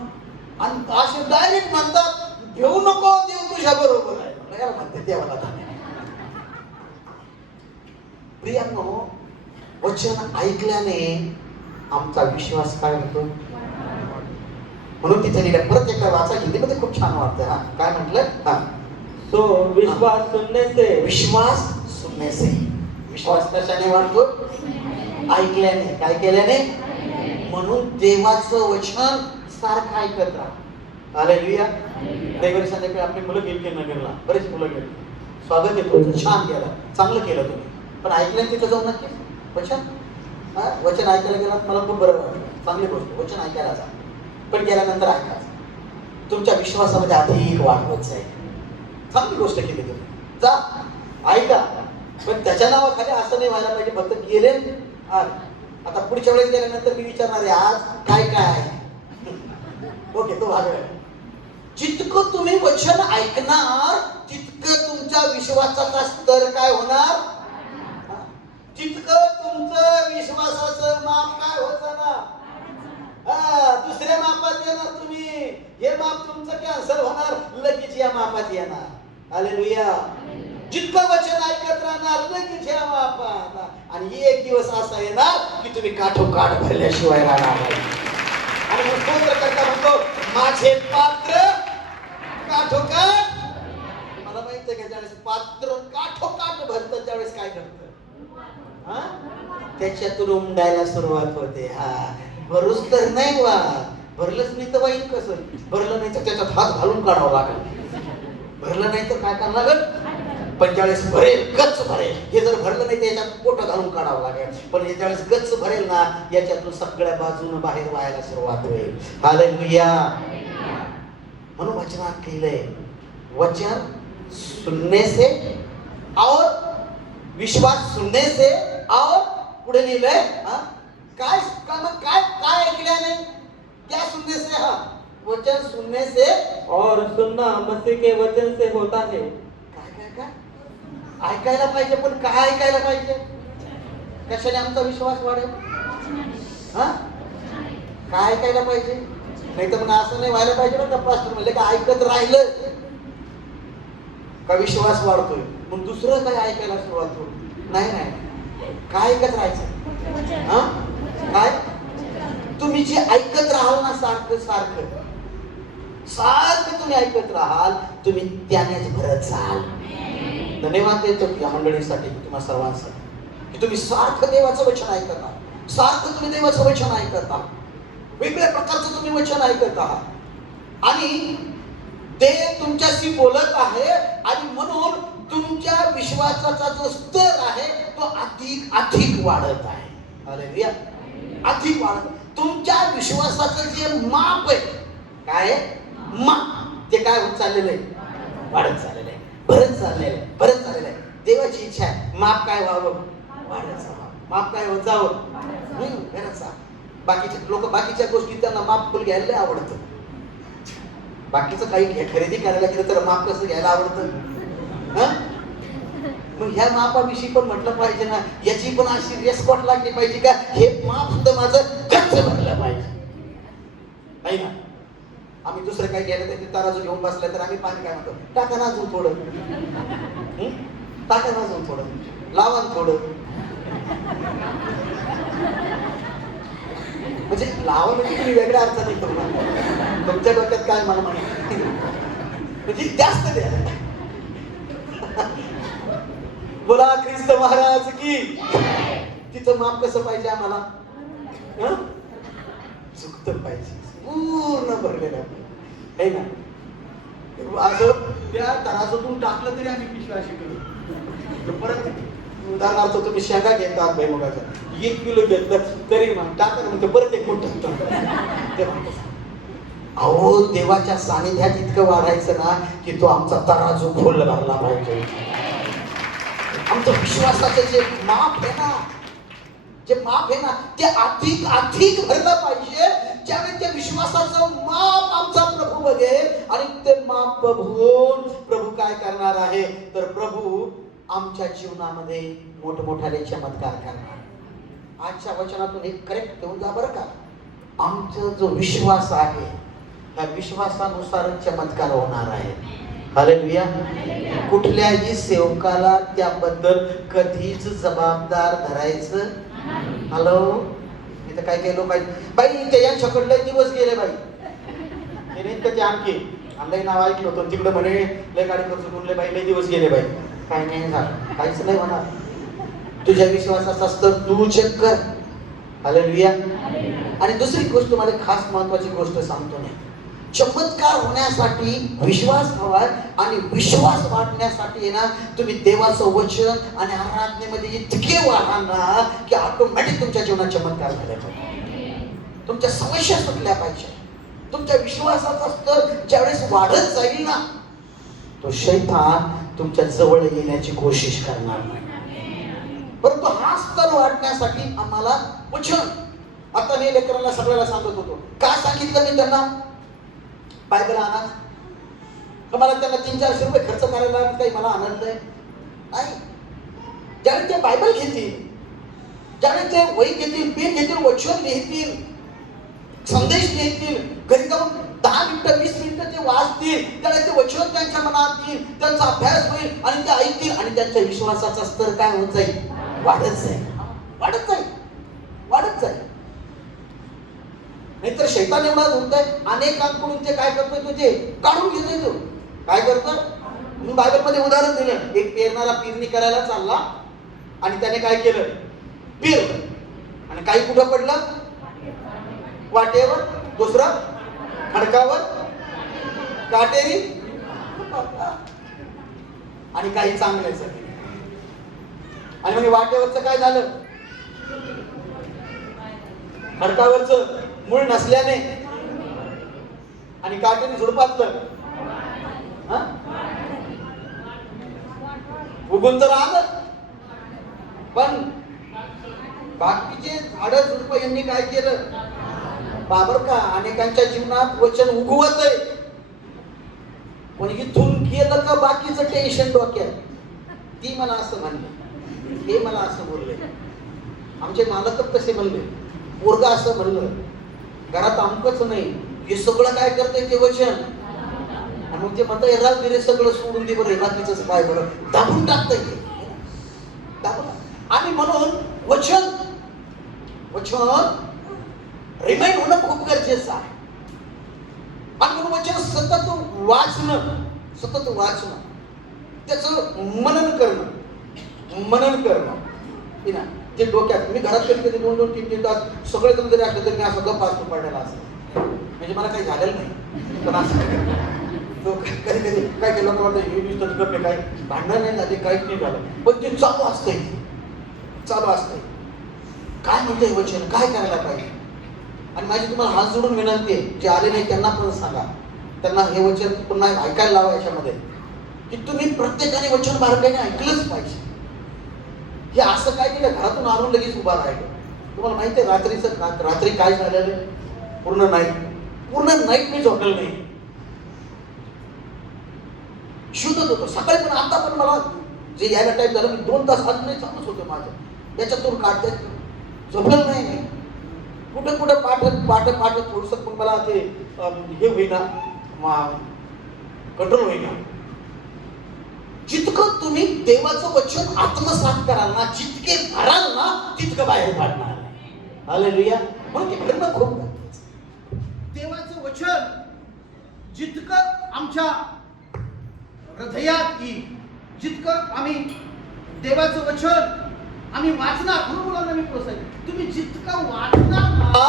आणि असे डायरेक्ट म्हणतात, घेऊ नको, देव तुझ्या बरोबर आहे. याला म्हणते देवाला धन्यवाद. प्रियांनो, वचन ऐकल्याने आमचा विश्वास काय होतो, म्हणून तिथे लिहिलं. परत एकदा वाचा, हिंदीमध्ये खूप छान वाटतं. हा काय म्हटलं, हा तो विश्वास सुनने से, विश्वास सुनने से. विश्वास कशाने वाढतो, ऐकल्याने. काय केल्याने, म्हणून देवाचं वचन सारखं ऐकत राहा. हालेलुया. रविवारी संध्याकाळी आपली मुलं गेली की नगरला, बरेच मुलं गेली, स्वागत आहे तुमचं, छान केलं, चांगलं केलं तुम्ही, पण ऐकलं तिथं जाऊ नक्की वचन. वचन ऐकायला गेलात, मला खूप बरं वाटलं, चांगली गोष्ट, वचन ऐकायला जा, पण गेल्यानंतर ऐकायचं, तुमच्या विश्वासामध्ये अधिक वाढवत जाईल. चांगली गोष्ट केली तुम्ही, जा ऐका, पण त्याच्या नावाखाली असं नाही व्हायला पाहिजे फक्त गेले. आता पुढच्या वेळेस गेल्यानंतर मी विचारणार आहे, आज काय काय आहे. ओके, तो भाग आहे. जितकं तुम्ही वचन ऐकणार तितकं तुमच्या विश्वासाचा स्तर काय होणार, तितकं तुमचं विश्वासाचं माप काय होत जाणार. दुसऱ्या मापात येणार तुम्ही, हे माप तुमचं कॅन्सल होणार, लगेच या मापात येणार. हालेलुया. जितकं वचन ऐकत राहणार लगेच या मापात, आणि एक दिवस असा येणार की तुम्ही काठोकाठ भरल्याशिवाय राहणार नाही. आणि मग स्तोत्र करता म्हणतो, माझे पात्र काठोकाठ. मला माहिती आहे का, ज्यावेळेस पात्र काठोकाठ भरतं त्यावेळेस काय करतं, त्याच्यातून उमडायला सुरुवात होते. हा, भरूच तर नाही वा, भरलंच नाही तर वाईट कसं, भरलं नाही तर त्याच्यात हात घालून काढावं लागेल, भरलं नाही तर काय करावं लागेल, पण ज्यावेळेस भरेल, गच्च भरेल, हे जर भरलं नाही तर याच्यात पोट घालून काढावं लागेल, पण हे ज्यावेळेस गच्च भरेल ना, याच्यातून सगळ्या बाजूनं बाहेर व्हायला सुरुवात होईल. हालेलुया. म्हणून वचनात लिहिलंय, वचन सुनने से और विश्वास सुनने से और पुढे लिहिलंय काय काय काय ऐकल्याने, क्या सुनने से, हा वचन सुनने से, और सुनना मसीह के वचन से होता है. काय काय काय ऐकायला पाहिजे, पण काय ऐकायला पाहिजे, कशाने आमचा विश्वास वाढेल, हा काय ऐकायला पाहिजे. नाही तर मग असं नाही व्हायला पाहिजे बरं का, पास्टर म्हणले का ऐकत राहिलं का विश्वास वाढतोय, मग दुसरं काय ऐकायला सुरुवात होईल. नाही नाही, काय ऐकत राहायचं, हा काय तुम्ही जे ऐकत राहाल ना, सारखं सारखं सारखं तुम्ही ऐकत राहाल, तुम्ही त्यानेच भरत जाल. धन्यवाद देतो या मंडळीसाठी, तुम्हा सर्वांसाठी, की तुम्ही सारखं देवाचं वचन ऐकत आहात, सारखं तुम्ही देवाचं वचन ऐकत आहात, वेगवेगळ्या प्रकारचं तुम्ही वचन ऐकत आहात, आणि ते तुमच्याशी बोलत आहे, आणि म्हणून तुमच्या विश्वासाचा जो स्तर आहे तो अधिक अधिक वाढत आहे. हालेलुया. अधिक वाढत, तुमच्या विश्वासाचं जे माप आहे, काय माप, ते काय होत चाललेलं आहे, वाढत चाललेलं आहे, भरत चाललेलं आहे, भरत चाललेलं आहे. देवाची इच्छा आहे माप काय व्हावं, वाढत जावं, माप काय होत जावं, भरत जावं. बाकीचे लोक बाकीच्या गोष्टी त्यांना माप फुल घ्यायला आवडतं, बाकीचं काही खरेदी करायला गेलं तर माप कसं घ्यायला आवडतं. मग ह्या मापाविषयी पण म्हटलं पाहिजे ना, याची पण अशी रेस्पॉट लागली पाहिजे का, हे माप सुद्धा माझं गच्च भरलं पाहिजे, नाही ना. आम्ही दुसरं काही घ्यायला तर तराजू घेऊन बसलाय तर आम्ही पाणी काय म्हणतो, टाका ना अजून थोडं, टाका ना अजून थोडं, लावा थोडं, म्हणजे लावा म्हणजे तुम्ही वेगळ्या अर्थाने करू नका, तुमच्या डोक्यात काय मला माहिती, म्हणजे जास्त द्या. बोला ख्रिस्त महाराज की. तिचं माप कसं पाहिजे आम्हाला, चुकतं पाहिजे, पूर्ण भरलेलं आहे ना. असं त्या तराजूतून टाकलं तरी आम्ही विश्वासी करू. परत उदाहरणार्थ तुम्ही शेंगा घेतात भुईमुगाच्या, 1 किलो घेतलं तरी मग टाका, म्हणजे परत 1 फूट टाकतो. अहो देवाच्या सानिध्यात इतकं वाढायचं ना की तो आमचा तराजू फुल भरला पाहिजे. आमचं विश्वासाचं जे माप आहे ना, जे माप आहे ना ते अधिक अधिक भरलं पाहिजे. ज्यावेळी ते विश्वासाचं माप आमचा प्रभू बघेल आणि ते माप बघून प्रभू काय करणार आहे तर प्रभू आमच्या जीवनामध्ये मोठमोठाले चमत्कार करणार. आजच्या वचनातून एक करेक्ट घेऊन जा बरं का. आमचा जो विश्वास आहे त्या विश्वासानुसार चमत्कार होणार आहे. हालेलुया. कुठल्याही सेवकाला त्याबद्दल कधीच जबाबदार धरायचं. हॅलो, इथं काय काय लोक आहेत बाई ते यांच्याकडले दिवस गेले बाई ते आणखी आणलंय नाव ऐकलं होतं तिकडे म्हणे लय गाडी खर्च म्हणले बाई लय दिवस गेले बाई. काय नाही झालं, काहीच नाही होणार. तुझ्या विश्वासाचा स्तर तू चेक कर. हालेलुया. आणि दुसरी गोष्ट मला खास महत्वाची गोष्ट सांगतो नाही. चमत्कार होण्यासाठी विश्वास हवा आणि विश्वास वाढण्यासाठी ना तुम्ही देवाचं वचन आणि आराधनेमध्ये इतके वाढा ना की ऑटोमॅटिक तुमच्या जीवनात चमत्कार झाले पाहिजे. तुमच्या समस्या सुटल्या पाहिजे. तुमच्या विश्वासाचा स्तर ज्यावेळेस वाढत जाईल ना तो शैतान तुमच्या जवळ येण्याची कोशिश करणार नाही. परंतु हा स्तर वाढण्यासाठी आम्हाला वचन. आता मी लेकरांना सगळ्याला सांगत होतो. काय सांगितलं मी त्यांना? बायबल आणा. मला त्यांना 300-400 रुपये खर्च करायला काही मला आनंद आहे नाही. ज्यावेळी ते बायबल घेतील, ज्यावेळी ते वही घेतील, पेन घेतील, वचन लिहितील, संदेश लिहितील, घरी जाऊन 10 मिनिटं 20 मिनिटं ते वाचतील, त्यावेळी ते वचन त्यांच्या मनात येईल, त्यांचा अभ्यास होईल आणि ते ऐकतील आणि त्यांच्या विश्वासाचा स्तर काय होत जाईल? वाढत जाईल, वाढत जाईल, वाढत जाईल. नाहीतर शैतान एवढा धुंदय अनेकांकडून ते काय करतोय तुझे काढून घेतोय. तो काय करतोय? मी बायबल मध्ये उदाहरण दिलं. एक पेरणारा पेरणी करायला चालला आणि त्याने काय केलं? पेरलं आणि काही कुठं पडलं? वाटेवर, दुसरं खडकावर, काटेरी आणि काही चांगल्याच. आणि मग वाटेवरचं काय झालं? खडकावरचं मूळ नसल्याने आणि काटेरी झुडपातलं उगून तर आलं, पण बाकीचे झाड झुडप यांनी काय केलं? बाबर का अनेकांच्या जीवनात वचन उगवत आहे पण इथून गेलं का बाकीचं टेन्शन डोक्यात. ती मला असं म्हणलं, हे मला असं बोलले, आमचे मालकच कसे म्हणले, पोरगा असं म्हणलं, घरात अमकच नाही, हे सगळं काय करतंय ते वचन. आणि मग ते म्हणताय राज दिले सगळं सोडून दे बरं, रात्रीच काय बरं दाबून टाकतंय ते दाबून. आणि म्हणून वचन वचन रिमाइंड होणं खूप गरजेचं आहे. आणि म्हणून वचन सतत वाचणं, सतत वाचणं, त्याचं मनन करणं ते डोक्यात. मी घरात कधी कधी 2-2, 3-3 तास सगळे जण जरी असले तरी मी असं गप्प असतो पडलेला असं, म्हणजे मला काही झालेलं नाही. पण असं कधी कधी काय केलं लोक वाटतं हे नुसतं गप्पे, काय भांडण नाही झाले, काहीच नाही झालं, पण ते चालू असतंय, चालू असतंय. काय म्हणतंय वचन, काय करायला पाहिजे. आणि माझी तुम्हाला हात जोडून विनंती आहे, जे आले नाही त्यांना पण सांगा, त्यांना हे वचन पुन्हा ऐकायला लावा याच्यामध्ये, की तुम्ही प्रत्येकाने वचन बारकाईने ऐकलंच पाहिजे. हे असं काय केलं घरातून आणून लगेच उभा राहिलं. तुम्हाला माहिती आहे रात्री काय झालेलं? पूर्ण नाईट मी झोपलेलं नाही, शुद्धच होतो. सकाळी पण आता पण मला जे यायला टाईम झाला, मी 2 तास आज नाही चालूच होतं माझं, याच्यातून काढते झोपलेलं नाही. कुठं पाठ थोडस पण मला ते हे होईना, कंट्रोल होईना. जितकं तुम्ही देवाचं वचन आत्मसात कराल ना, जितके भराल ना, तितकं बाहेर काढणार. हालेलुया. म्हणून ते भरणं खूप गरजेचं. देवाचं वचन जितकं आमच्या हृदयात येईल, जितकं आम्ही देवाचं वचन आम्ही वाचणार. म्हणून मुलांना मी प्रोत्साहित, तुम्ही जितकं वाचणार ना,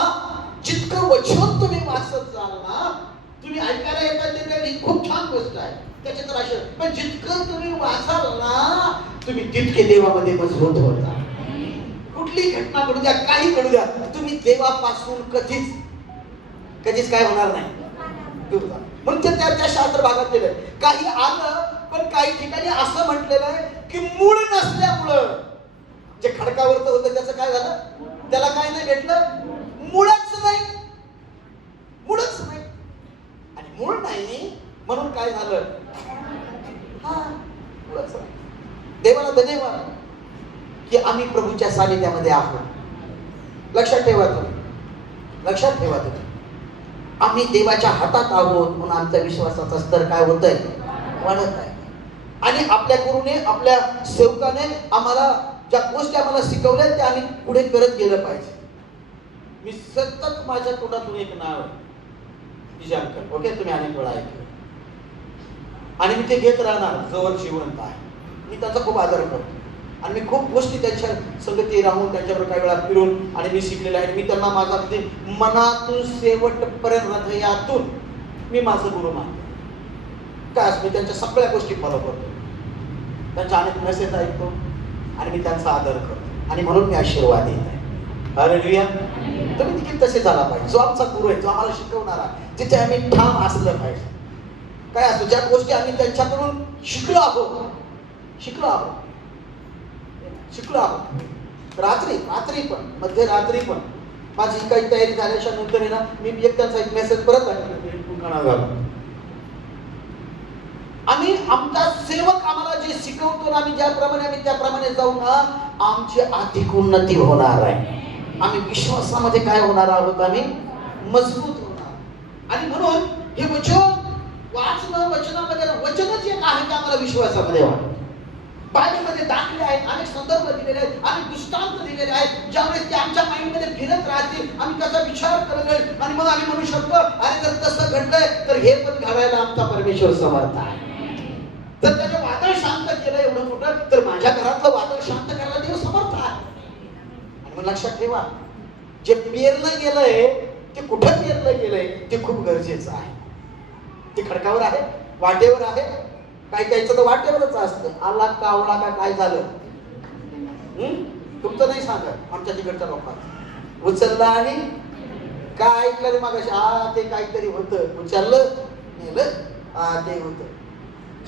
जितकं वचन तुम्ही वाचत जाल ना, तुम्ही ऐकायला येतात ही खूप छान गोष्ट आहे, त्याच्यात राशन. पण जितकं तुम्ही वाचाल ना, तुम्ही तितके देवामध्ये मजबूत होता. कुठली घटना घडू द्या, काही घडू द्या, तुम्ही देवापासून कधीच काय होणार नाही, दूर झालं. म्हणून ते त्या शास्त्र भागात दिलंय. काही आलं, पण काही ठिकाणी असं म्हटलेलं आहे की मूळ नसल्यामुळं जे खडकावरचं होतं त्याचं काय झालं, त्याला काय नाही भेटलं, मुळच नाही, मुळच नाही. आणि मूळ नाही म्हणून काय झालं, मुळच नाही. देवाला धन्यवाद की आम्ही प्रभूच्या सानिध्यामध्ये आहोत. लक्षात ठेवा तुम्ही, लक्षात ठेवा तुम्ही, आम्ही देवाच्या हातात आहोत म्हणून आमच्या विश्वासाचा स्तर काय होतंय, वाढत आहे. आणि आपल्या गुरुने, आपल्या सेवकाने आम्हाला ज्या गोष्टी आम्हाला शिकवल्या त्या आम्ही पुढे करत गेलं पाहिजे. मी सतत माझ्या तोंडातून एक नाव आहे अंकल, ओके, तुम्ही अनेक वेळा ऐकलं आणि मी ते घेत राहणार जवळ जिवंत आहे. मी त्याचा खूप आदर करतो आणि मी खूप गोष्टी त्यांच्या संगती राहून त्यांच्यावर काही वेळा फिरून आणि मी शिकलेला आहे. मी त्यांना माझा अगदी मनातून शेवटपर्यंत हृदयातून मी माझं गुरु मानतो. काय मी त्यांच्या सगळ्या गोष्टी फॉलो करतो, त्यांच्या अनेक मेसेज ऐकतो आणि मी त्यांचा आदर करतो आणि म्हणून मी आशीर्वाद देत आहे. हालेलुया. तुम्ही देखील तसे झाला पाहिजे. जो आमचा गुरु आहे, जो आम्हाला शिकवणारा, जिथे आम्ही ठाम असलं पाहिजे. काय असतो, ज्या गोष्टी आम्ही त्यांच्याकडून शिकलो आहोत, शिकलो आहोत, शिकलो आहोत. रात्री पण, मध्यरात्री पण माझी काही तयारी झाल्याच्या नंतर ना मी एक त्यांचा एक मेसेज परत ऐकला. आम्ही आमचा सेवक आम्हाला जे शिकवतो ना, आम्ही ज्याप्रमाणे आम्ही त्याप्रमाणे जाऊ ना, आमची आर्थिक उन्नती होणार आहे. आम्ही विश्वासामध्ये काय होणार आहोत, आम्ही मजबूत होणार. आणि म्हणून हे वचन वाचणं, वचनामध्ये वचनच एक आहे की आम्हाला विश्वासामध्ये वाढ. बायबलमध्ये दाखले आहेत, अनेक संदर्भ दिलेले आहेत, अनेक दृष्टांत दिलेले आहेत, ज्यावेळेस ते आमच्या माइंडमध्ये फिरत राहतील, आम्ही त्याचा विचार करत आणि मग आम्ही म्हणू शकतो, अरे जर तसं घडलंय तर हे पण घडायला आमचा परमेश्वर समर्थ आहे. जर त्याचं वादळ शांत केलं एवढं मोठं, तर माझ्या घरातलं वादळ शांत करायला देव समर्थ आहे. आणि मग लक्षात ठेवा, जे पेरलं गेलंय ते कुठं पेरलं गेलंय ते खूप गरजेचं आहे. ते खडकावर आहे, वाटेवर आहे, काही काहीचं तर वाटेवरच असतं. आला कावळा का काय झालं, तुमचं नाही सांगत, आमच्या तिकडच्या लोकांचं उचललं आणि काय ऐकलं रे मागाशी, ते काहीतरी होतं, उचललं नेलं, ते होतं.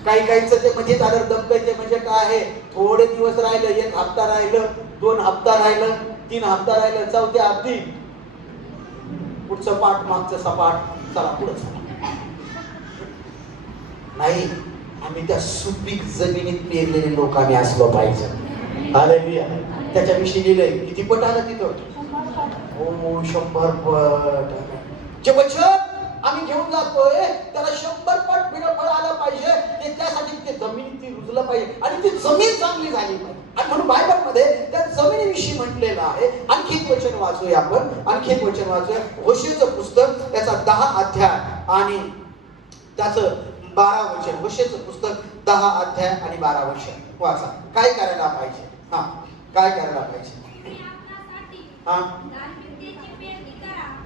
काही काहीचं ते म्हणजे झालं दमकायचे, म्हणजे काय आहे, थोडे दिवस राहिलं, 1 हप्ता राहिलं, 2 हप्ता राहिलं, 3 हप्ता राहिलं, 4थ्या हप्ती पुढचं पाठ, मागचं सपाट, चला पुढे चला. नाही, आम्ही त्या सुपीक जमिनीत पेरलेले लोक आम्ही असलो पाहिजे. हालेलुया. त्याच्याविषयी लिहिलंय, किती पट आलं तिथं, 100 पट. जे वचन आम्ही घेऊन जातोय त्याला 100 पट फळ आलं पाहिजे. ते त्यासाठी ते जमीन ती रुजलं पाहिजे आणि ती जमीन चांगली झाली पाहिजे. आणि म्हणून बायबलमध्ये त्या जमिनीविषयी म्हटलेलं आहे. आणखी एक वचन वाचूया आपण, आणखी एक वचन वाचूया. होशेचं पुस्तक, त्याचा 10 अध्याय आणि त्याचं 12 वचन. होशेचं पुस्तक 10 अध्याय आणि 12 वचन वाचा. काय करायला पाहिजे, काय करायला पाहिजे.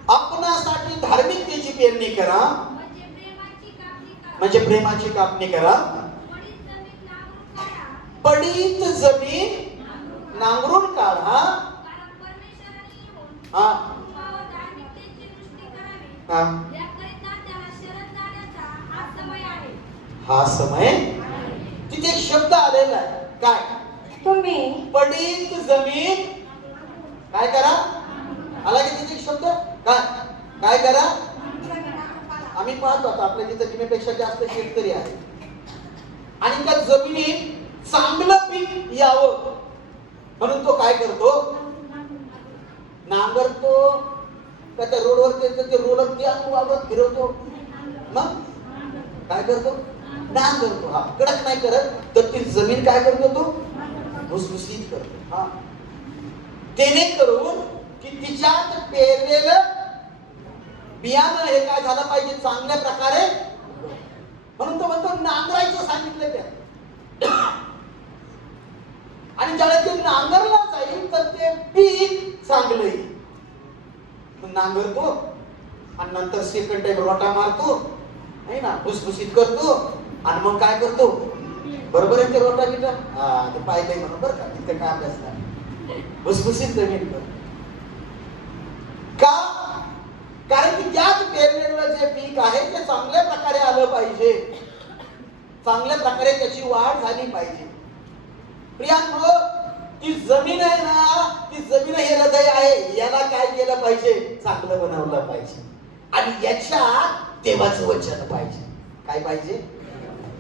आपणासाठी धार्मिकतेची पेरणी करा, म्हणजे प्रेमाची कापणी करा. पडीत जमीन नांगरून काढा. हा समय, तिथे एक शब्द आलेला आहे, काय, तुम्ही पडीत जमीन काय करा. आला की तिथे एक शब्द, काय करा. आम्ही पाहतो आता आपल्या तिथे निमेपेक्षा जास्त शेतकरी आहे आणि त्या जमिनीत चांगलं पीक यावं म्हणून तो काय करतो, नांगरतो. का त्या रोडवर ते रोलर ते वावरत फिरवतो, मग काय करतो, नांगरतो. हा, कडक नाही करत, तर ती जमीन काय करतो, तो भुसभुशीत करतो. हा, त्याने करून की तिच्यात पेरलेलं बियाणं हे काय झालं पाहिजे, चांगल्या प्रकारे. म्हणून तो म्हणतो नांगरायचं सांगितलं त्या. आणि ज्यावेळेस ते नांगरला जाईल तर ते पीक चांगलं येईल. नांगरतो आणि नंतर सेकंड टाइम रोटा मारतो, नाही ना, भुसभुशीत करतो आणि मग काय करतो, बरोबर आहे ते रोटा बिटा, ते पाहिलंय म्हणून बरं का, तिथे काय अभ्यास नाही, भुसभुशीत जमीन करतो. का, कारण की त्यात पेरलेलं जे पीक आहे ते चांगल्या प्रकारे आलं पाहिजे, चांगल्या प्रकारे त्याची वाढ झाली पाहिजे. प्रियांनो, ती जमीन आहे ना, ती जमीन हे हृदय आहे, याला काय केलं पाहिजे? चांगलं बनवलं पाहिजे. आणि याच्यात देवाचं वचन पाहिजे. काय पाहिजे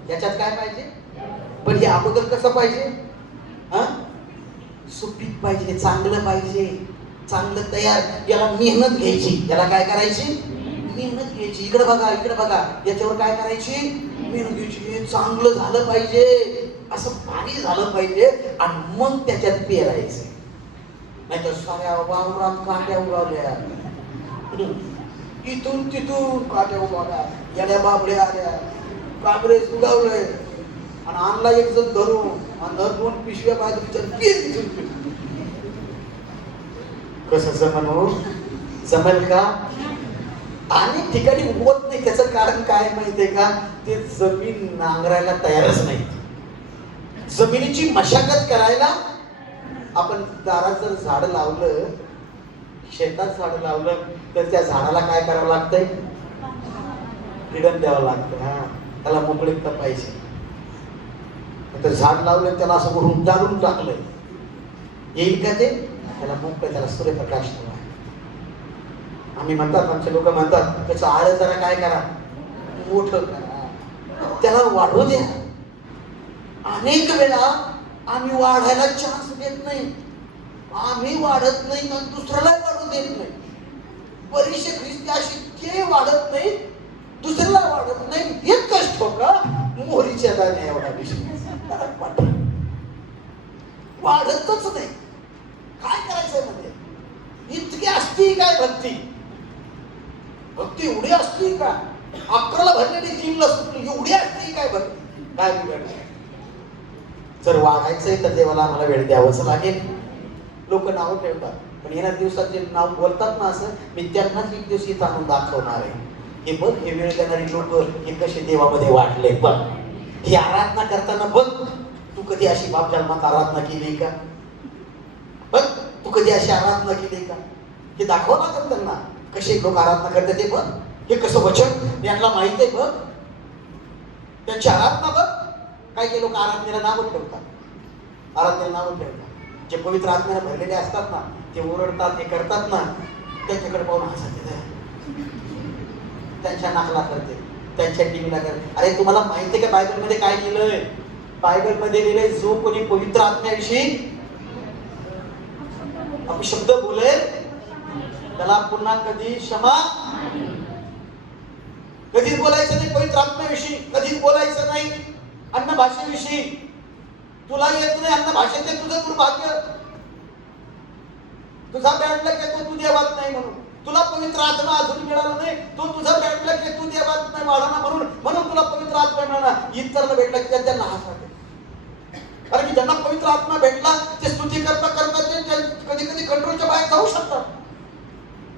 याच्यात? काय पाहिजे? पण हे अगोदर कसं पाहिजे? सुपीक पाहिजे, चांगलं पाहिजे, चांगलं तयार. याला मेहनत घ्यायची. याला काय करायची? मेहनत घ्यायची. इकडे बघा, इकडे बघा, याच्यावर काय करायची? मेहनत घ्यायची. हे चांगलं झालं पाहिजे, असं भारी झालं पाहिजे, आणि मग त्याच्यात पेरायचं. नाही तर साऱ्या वावरात काट्या उगावल्या, इथून तिथून काट्या उगावल्या, येड्या बाबड्या आल्या, काँग्रेस उगावलंय, आणि आणला एक जण धरून, आणि धरून पिशव्या बाजूच्या कसं जमन? जमेल का? अनेक ठिकाणी उगवत नाही. त्याचं कारण काय माहितीये का? ते जमीन नांगरायला तयारच नाही. जमिनीची मशागत करायला. आपण दारात जर झाड लावलं, शेतात झाड लावलं, तर त्या झाडाला काय करावं लागतंय? किडन द्यावं लागतं. त्याला मोकळीकता पाहिजे. तर झाड लावलं, त्याला असं करून दारून टाकलंय, येईल का ते? त्याला मोकळं, त्याला सूर्यप्रकाश हवा. आम्ही म्हणतात, आमचे लोक म्हणतात, त्याचं आळ जरा काय करा, मोठं करा, त्याला वाढवू द्या. अनेक वेळा आम्ही वाढायला चान्स देत नाही. आम्ही वाढत नाही आणि दुसऱ्याला वाढू देत नाही. बरेचसे ख्रिस्ती असे वाढत नाही, दुसऱ्याला वाढत नाही. हे कष्ट हो का? मोहरीच्या दाण्या एवढा विषय वाढतच नाही. काय करायचंय म्हणजे? इतकी असती काय भक्ती? भक्ती एवढी असती का? 11ला भरलेली 3ला सुटली, एवढी असती काय भक्ती? काय बिघडलं? जर वाढायचंय तर देवाला आम्हाला वेळ द्यावंच लागेल. लोक नाव ठेवतात, पण येणाऱ्या दिवसात जे नाव बोलतात ना, असं मी त्यांनाच एक दिवस इथं आणून दाखवणार आहे. हे बघ, हे वेळ देणारी लोक हे कसे देवामध्ये वाढले. बघ, ही आराधना करताना बघ, तू कधी अशी बाप जन्मात आराधना केली का? बघ, तू कधी अशी आराधना केली का? हे दाखव लागत त्यांना, कसे लोक आराधना करतात ते बघ. हे कसं वचन यांना माहित आहे बघ. त्यांची आराधना बघ. काही काही लोक आराधनेला नावं ठेवतात, आराधनेला नावं ठेवतात. जे पवित्र आत्म्याने भरलेले असतात ना, ते ओरडतात, हे करतात ना, त्यांच्याकडे पाहून हसत येते, त्यांच्या नाकला करते, त्यांच्या टीव्हीला करते. अरे तुम्हाला माहिती आहे का बायबल मध्ये काय लिहिलंय? बायबल मध्ये लिहिलंय, जो कोणी पवित्र आत्म्याविषयी अपशब्द बोलेल त्याला पुन्हा कधी क्षमा कधीच बोलायचं नाही. पवित्र आत्म्याविषयी कधीच बोलायचं नाही. अन्न भाषेविषयी तुला येत नाही अन्न भाषेत, ते तुझं दुर्भाग्य. तुझा बॅड लक येतो तू देवात नाही म्हणून. तुला पवित्र आत्मा अजून मिळाला नाही, तो तुझा बॅड लक आहे, तू देवात नाही वाढला म्हणून तुला पवित्र आत्मा मिळाला. इतरला भेटला की त्यांना हास वाटेल. कारण की ज्यांना पवित्र आत्मा भेटला ते स्तुती करता करता ते कधी कधी कंट्रोलच्या बाहेर जाऊ शकतात.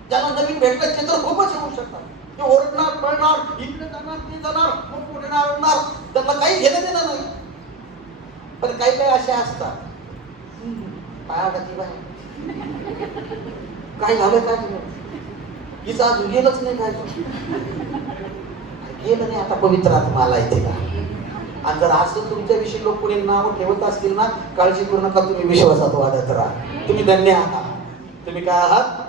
ज्यांना नवीन भेटलं ते तर खूपच होऊ शकतात. ते ओरडणार, पळणार, इकडे जाणार, ते जाणार, मग पुढे आणणार, त्यांना काही घेणं देणं नाही. पण काही काही अशा असतात, काय काय झालं, काय झालं, हिचं अजून गेलंच नाही, काय गेलं नाही, आता पवित्र आत्मा आला इथे का? आणि जर असं तुमच्याविषयी लोक कोणी नाव ठेवत असतील ना, काळजी करू नका, तुम्ही विश्वासात वाढत राहा. तुम्ही धन्य आहात. तुम्ही काय आहात?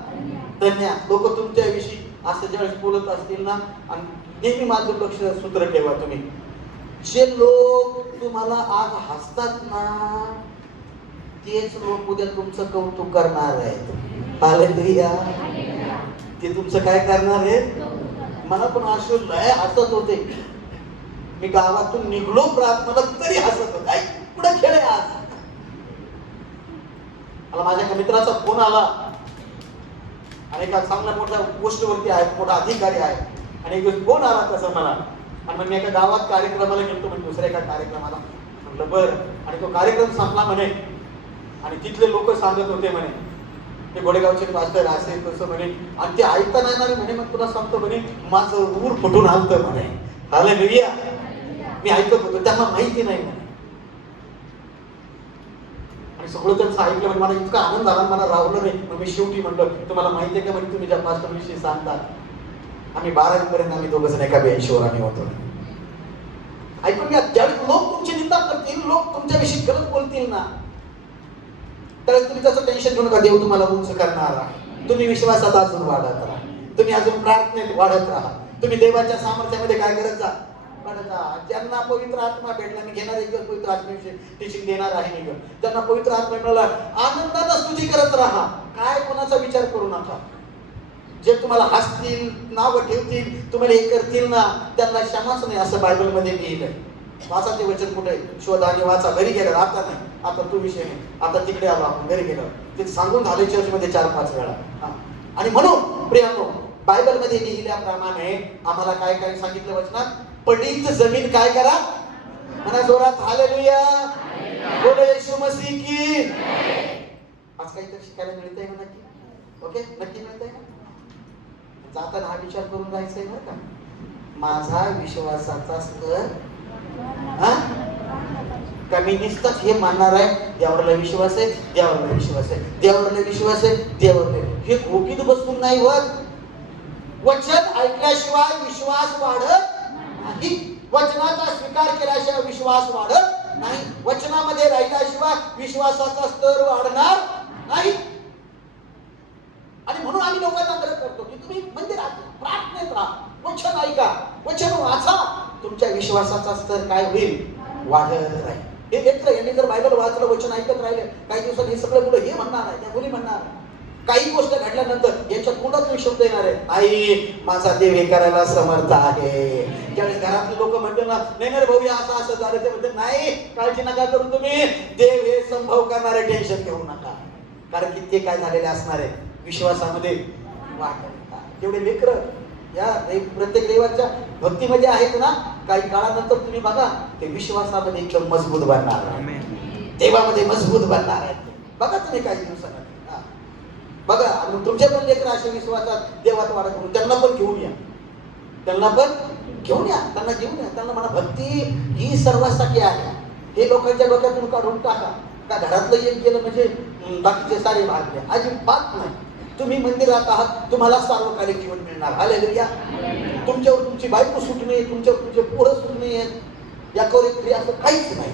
धन्य. लोक तुमच्याविषयी असं ज्यावेळेस बोलत असतील ना, आणि नेहमी माझं लक्ष सूत्र ठेवा तुम्ही. जे लोक तुम्हाला आज हसतात ना, तेच लोक उद्या तुमचं कौतुक करणार आहेत. हालेलुया. ते तुमचं काय करणार आहेत? मला पण असं लय हसत होते, मी गावातून निघलो प्रार्थनेला तरी हसत होते. पुढे खेळ आज. मला माझ्या एका मित्राचा फोन आला, आणि एका चांगल्या मोठ्या पोस्टवरती आहे, मोठा अधिकारी आहे, आणि एक दिवस फोन आला तसं मला, आणि मग मी एका गावात कार्यक्रमाला गेलो, म्हणजे दुसऱ्या एका कार्यक्रमाला. म्हटलं बरं. आणि तो कार्यक्रम संपला म्हणे, आणि तिथले लोक सांगत होते म्हणे, ते गोडेगावचे पास्टर असे तसं म्हणे, आणि ते ऐकता नाही ना म्हणे, मग तुला सांगतो म्हणे, माझं ऊर फुटून आलतं म्हणे. हालेलुया. मी ऐकत होतो, त्यांना माहिती नाही म्हणे. आणि सगळं त्यांचं ऐकलं म्हणजे मला इतका आनंद झाला, मला राहलं नाही. मग मी शेवटी म्हटलं, तुम्हाला माहिती आहे का म्हणे, तुम्ही ज्या पास्टर विषयी सांगतात आम्ही 12वी पर्यंत आम्ही दोघं जण एका बेंचवर आम्ही होतो. ऐकून घ्या, ज्यावेळी लोक तुमची निंदा करतील, लोक तुमच्याविषयी गलत बोलतील ना, त्यावेळेस तुम्ही त्याचं टेन्शन घेऊ नका. देव तुम्हाला उंच करणार आहे. तुम्ही विश्वासात अजून वाढत राहा, तुम्ही अजून प्रार्थनेत वाढत राहा, तुम्ही देवाच्या सामर्थ्यामध्ये काय करत जा, वाढत राहा. ज्यांना पवित्र आत्मा भेटला, मी घेणार एक पवित्र आत्म्याविषयी टीचिंग देणार आहे मी. ज्यांना पवित्र आत्मा मिळाला, आनंदाने स्तुती करत राहा. काय कोणाचा विचार करू नका. जे तुम्हाला हसतील, नाव ठेवतील, तुम्हाला हे करतील ना, त्यांना क्षमाच नाही, असं बायबलमध्ये लिहिलंय. वाचा ते वचन कुठे, शोधा आणि वाचा. घरी गेलं, आता नाही, आता तो विषय नाही, आता तिकडे आलो आपण, घरी गेलो, ते सांगून झाले चर्चमध्ये 4-5 वेळा. आणि म्हणून प्रियानो, बायबलमध्ये लिहिल्याप्रमाणे आम्हाला काय काय सांगितलं वचनात, पडीत जमीन काय करा, म्हणा जोरात हालेलुया, बोलो येशू मसीह की. आज काहीतरी शिकायला मिळतंय ना नक्की? ओके, नक्की मिळतंय ना? जाताना हा विचार करून जायचंय बरं का, माझा विश्वासाचा स्तर कमी निसतच हे मानणार आहे. देवावरला विश्वास आहे, देवावरला विश्वास आहे, देवावरला विश्वास आहे, देवावरला. हे खोकीत बसून नाही होत. वचन ऐकल्याशिवाय विश्वास वाढत नाही. वचनाचा स्वीकार केल्याशिवाय विश्वास वाढत नाही. वचनामध्ये राहिल्याशिवाय विश्वासाचा स्तर वाढणार नाही. आणि म्हणून आम्ही लोकांना आग्रह करतो की तुम्ही मंदिरात प्रार्थनेत राहा, वचन ऐका, वचन वाचा, तुमच्या विश्वासाचा स्तर काय होईल, वाढत राहील. हे लेकरं यांनी जर बायबल वाचलं, वचन ऐकत राहिले, काही दिवसात हे सगळं मुलं हे म्हणणार आहे, त्या मुली म्हणणार आहे. काही गोष्ट घडल्यानंतर याच्या तोंडातून शब्द येणार आहे, आई माझा देव हे करायला समर्थ आहे. ज्यावेळेस घरातले लोक म्हणते ना, नाही रे भाऊ असं असं झालं, ते म्हणते नाही, काळजी नका करू तुम्ही, देव हे संभव करणारे, टेन्शन घेऊ नका. कारण की ते काय झालेले असणार आहे, विश्वासामध्ये वाढ. जेवढे लेकर या प्रत्येक देवाच्या भक्तीमध्ये आहेत ना, काही काळानंतर तुम्ही बघा, ते विश्वासामध्ये एकदम मजबूत बनणार आहे, देवामध्ये मजबूत बनणार आहे. बघा तुम्ही काही दिवसांनी बघा, तुमचे पण लेकर असे विश्वासात देवात वाढत म्हणून त्यांना पण घेऊन या, त्यांना पण घेऊन या, त्यांना घेऊन या. त्यांना म्हणा भक्ती ही सर्वांसाठी आहे. हे लोकांच्या डोक्यातून काढून टाका का घरातलं एक गेलं म्हणजे बाकीचे सारे भागले, अजिबात नाही. तुम्ही मंदिरात आहात, तुम्हाला सार्वकालिक जीवन मिळणार. हालेलुया. तुमच्यावर तुमची बायको सुट नाही, तुमच्यावर तुमचे पोरं सुट नाही आहेत, याच्यावर एक क्रिया असं काहीच नाही.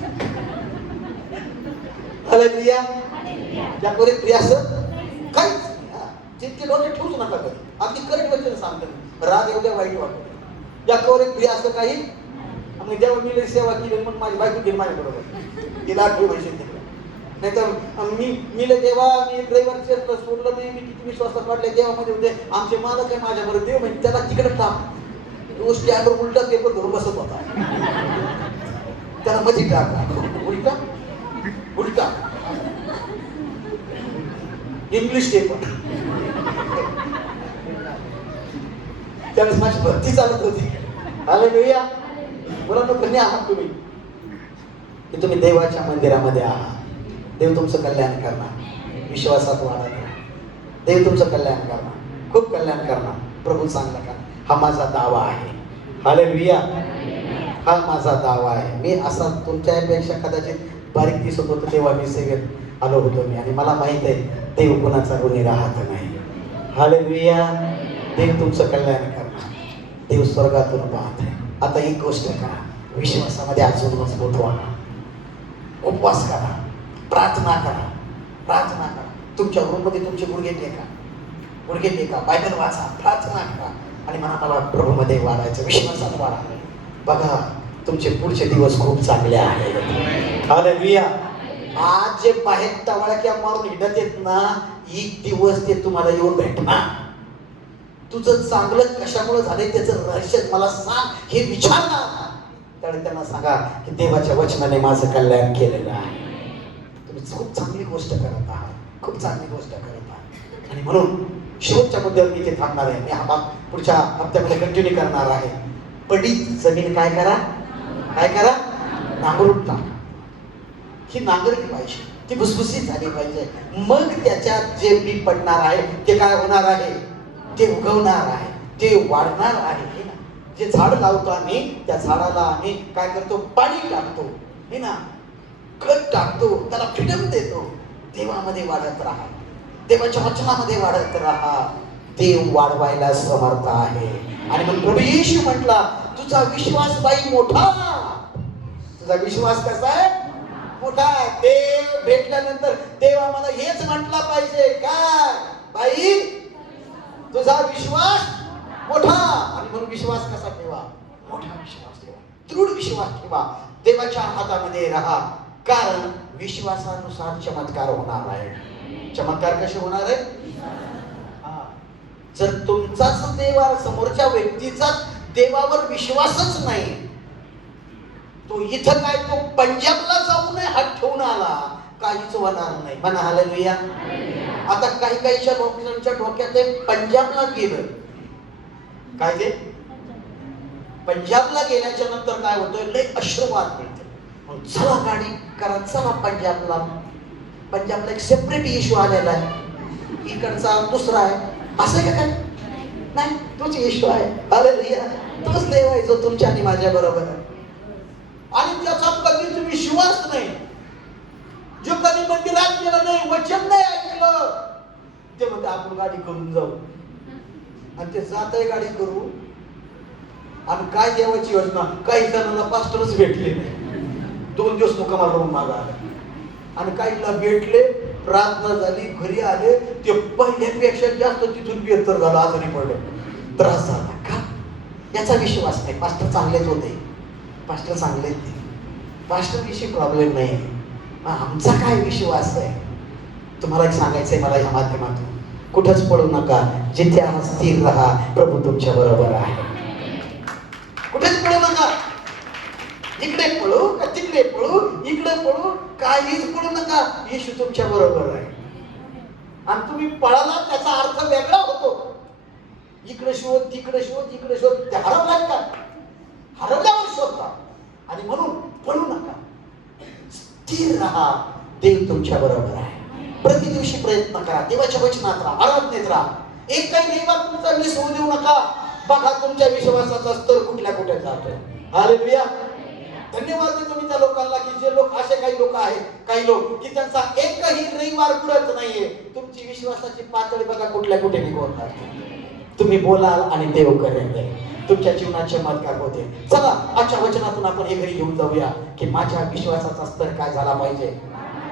हालेलुया. याच्यावर एक क्रिया असं काहीच नाही. जितके डोळे ठेवूच नका कधी. अगदी करेक्ट वचन सांगतो मी. राग येऊ द्या, वाईट वाटत, याच्यावर एक क्रिया असं काही. आम्ही जेव्हा मी सेवा केली म्हणून माझी बायको गेली माझ्या बरोबर, तिला आठवण व्हायची तिकडे. नाहीतर मी देवा, मी ड्रायव्हरचे सोडलं नाही, मी किती विश्वासात वाटले देवामध्ये होते. आमचे मालक आहे माझ्या बरोबर, देव म्हणजे त्याला तिकडे टाक. तो स्टँडवर उलटा पेपर धरून बसत होता, त्याला मध्ये टाका, उलटा उलटा इंग्लिश पेपर. त्यावेळेस माझी भक्ती चालत होती. हालेलुया. मुलांनो, धन्य आहात तुम्ही की तुम्ही देवाच्या मंदिरामध्ये आहात. देव तुमचं कल्याण करणार, विश्वासात वाढत राहा. देव तुमचं कल्याण करणार, खूप कल्याण करणार. प्रभू चांगला का, हा माझा दावा आहे. हालेलुया. हा माझा दावा आहे. मी असा तुमच्यापेक्षा कदाचित बारीक दिसत होतो तेव्हा मी सेवेत आलो होतो मी, आणि मला माहित आहे देव कोणाचा गुन्हे राहत नाही. हालेलुया. देव तुमचं कल्याण करणार, देव स्वर्गातून पाहत आहे. आता एक गोष्ट करा, विश्वासामध्ये अजून मजबूत व्हा, उपवास करा, प्रार्थना करा, प्रार्थना करा. तुमच्या रूममध्ये तुमचे गुडघे टेका, बायबल वाचा, प्रार्थना करा, आणि म्हणा मला प्रभूमध्ये वाढायचं, विश्वासात वाढा. बघा तुमचे पुढचे दिवस खूप चांगले आहेत. हालेलुया. आज जे बाहेर टवाळक्या मारून हिंडत येत ना, एक दिवस ते तुम्हाला येऊन भेटणार. तुझं चांगलं कशामुळे झालंय त्याचं रहस्य मला सांग, हे विचारणार. त्यावेळी त्यांना सांगा की देवाच्या वचनाने माझं कल्याण केलेलं आहे. तुम्ही खूप चांगली गोष्ट करत आहात, खूप चांगली गोष्ट करत आहात. आणि म्हणून शेवटच्या मुद्द्यावर मी इथे थांबणार आहे. मी हा भाग पुढच्या हप्त्यामध्ये कंटिन्यू करणार आहे. पडीत जमीन काय करा, नांगरून टाका. ही नांगरली पाहिजे, ती भुसभुशीत झाली पाहिजे. मग त्याच्यात जे बी पडणार आहे ते काय होणार आहे, ते उगवणार आहे, ते वाढणार आहे. जे झाड लावतो आम्ही, त्या झाडाला आम्ही काय करतो, पाणी टाकतो, हे ना, खत टाकतो, त्याला फ्रीडम देतो. देवामध्ये वाढत राहा, देवाच्या वचनामध्ये वाढत राहा. देव वाढवायला समर्थ आहे. आणि मग प्रभू येशू म्हटला, तुझा विश्वास बाई मोठा. तुझा विश्वास कसा आहे? मोठा आहे. देव भेटल्यानंतर देव आम्हाला हेच म्हटला पाहिजे, काय बाई तुझा विश्वास मोठा. आणि म्हणून विश्वास कसा ठेवा? मोठा विश्वास ठेवा, दृढ विश्वास ठेवा. देवाच्या हातामध्ये राहा, कारण विश्वासानुसार चमत्कार होणार आहे. चमत्कार कसे होणार आहे? जर तुमचाच देवा, समोरच्या व्यक्तीचा देवावर विश्वासच नाही, तो इथं काय, तो पंजाबला जाऊन हात ठेवून आला, काहीच होणार नाही. म्हणा हालेलुया. आता काही लोकांच्या डोक्यात ते पंजाबला गेलं, काय ते पंजाबला गेल्याच्या नंतर काय होतं, लय आशीर्वाद मिळते. मग चला गाडी करा, चला पंजाबला. पंजाबला एक सेपरेट इश्यू आलेला आहे, इकडचा दुसरा आहे. असं का काय? नाही, तोच इश्यू आहे. हालेलुया. तोच देव आहे जो तुमच्या आणि माझ्या बरोबर आहे. आणि त्याचा कधीच विश्वास नाही, जो कधी मंदिरात गेला नाही, वचन नाही ऐकलं, ते म्हणते आपण गाडी करून जाऊ. आणि ते जात आहे गाडी करू, आणि काय देवाची योजना, काही जणांना पास्टरच भेटले नाही, 2 दिवस मुक्कामाला राहून मागा आला. आणि काहीला भेटले, प्रार्थना झाली, घरी आले, ते पहिल्यापेक्षा जास्त तिथून बेहतर झालं, आजारी पडले, त्रास झाला. का? याचा विश्वास नाही. पास्टर चांगलेच होते, पास्टर चांगले, पास्टर विषयी प्रॉब्लेम नाही. आमचा काय विश्वास आहे? तुम्हाला एक सांगायचंय मला या माध्यमातून, कुठंच पळू नका, जिथे आहात स्थिर राहा, प्रभू तुमच्या बरोबर आहे. कुठेच पळू नका. इकडे पळू का तिकडे पळू, इकडे पळू, काहीच पळू नका, येशू तुमच्या बरोबर आहे. आणि तुम्ही पळाला त्याचा अर्थ वेगळा होतो. इकडे शोध, तिकडे शोध, इकडे शोध, ते हरवलाय का? हरवल्यावर शोधता. आणि म्हणून पळू नका, स्थिर राहा, देव तुमच्या बरोबर आहे. प्रति दिवशी प्रयत्न करा, देवाच्या वचनात राहा, आराधनेत राहा. एक काही रविवार तुमचा मिस होऊ देऊ नका. बघा तुमच्या विश्वासाचा स्तर कुठल्या कुठे जातोय. हालेलुया. धन्यवाद देतो मी त्या लोकांना की जे लोक, असे काही लोक आहेत, काही लोक की त्यांचा एकही रविवार पुरत नाहीये. तुमची विश्वासाची पातळी बघा कुठल्या कुठे निघून जाते. तुम्ही बोलाल आणि देव करेल, तुमच्या जीवनात चमत्कार होते. चला आजच्या वचनातून आपण हे घरी घेऊन जाऊया की माझ्या विश्वासाचा स्तर काय झाला पाहिजे.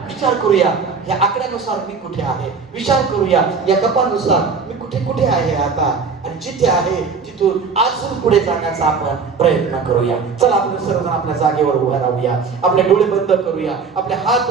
विचार करूया या आकड्यानुसार मी कुठे आहे, विचार करूया या गप्पानुसार मी कुठे कुठे आहे आता, आणि जिथे आहे तिथून अजून पुढे जाण्याचा आपण प्रयत्न करूया. चला आपण सर्वजण आपल्या जागेवर उभा राहूया, आपले डोळे बंद करूया, आपले हात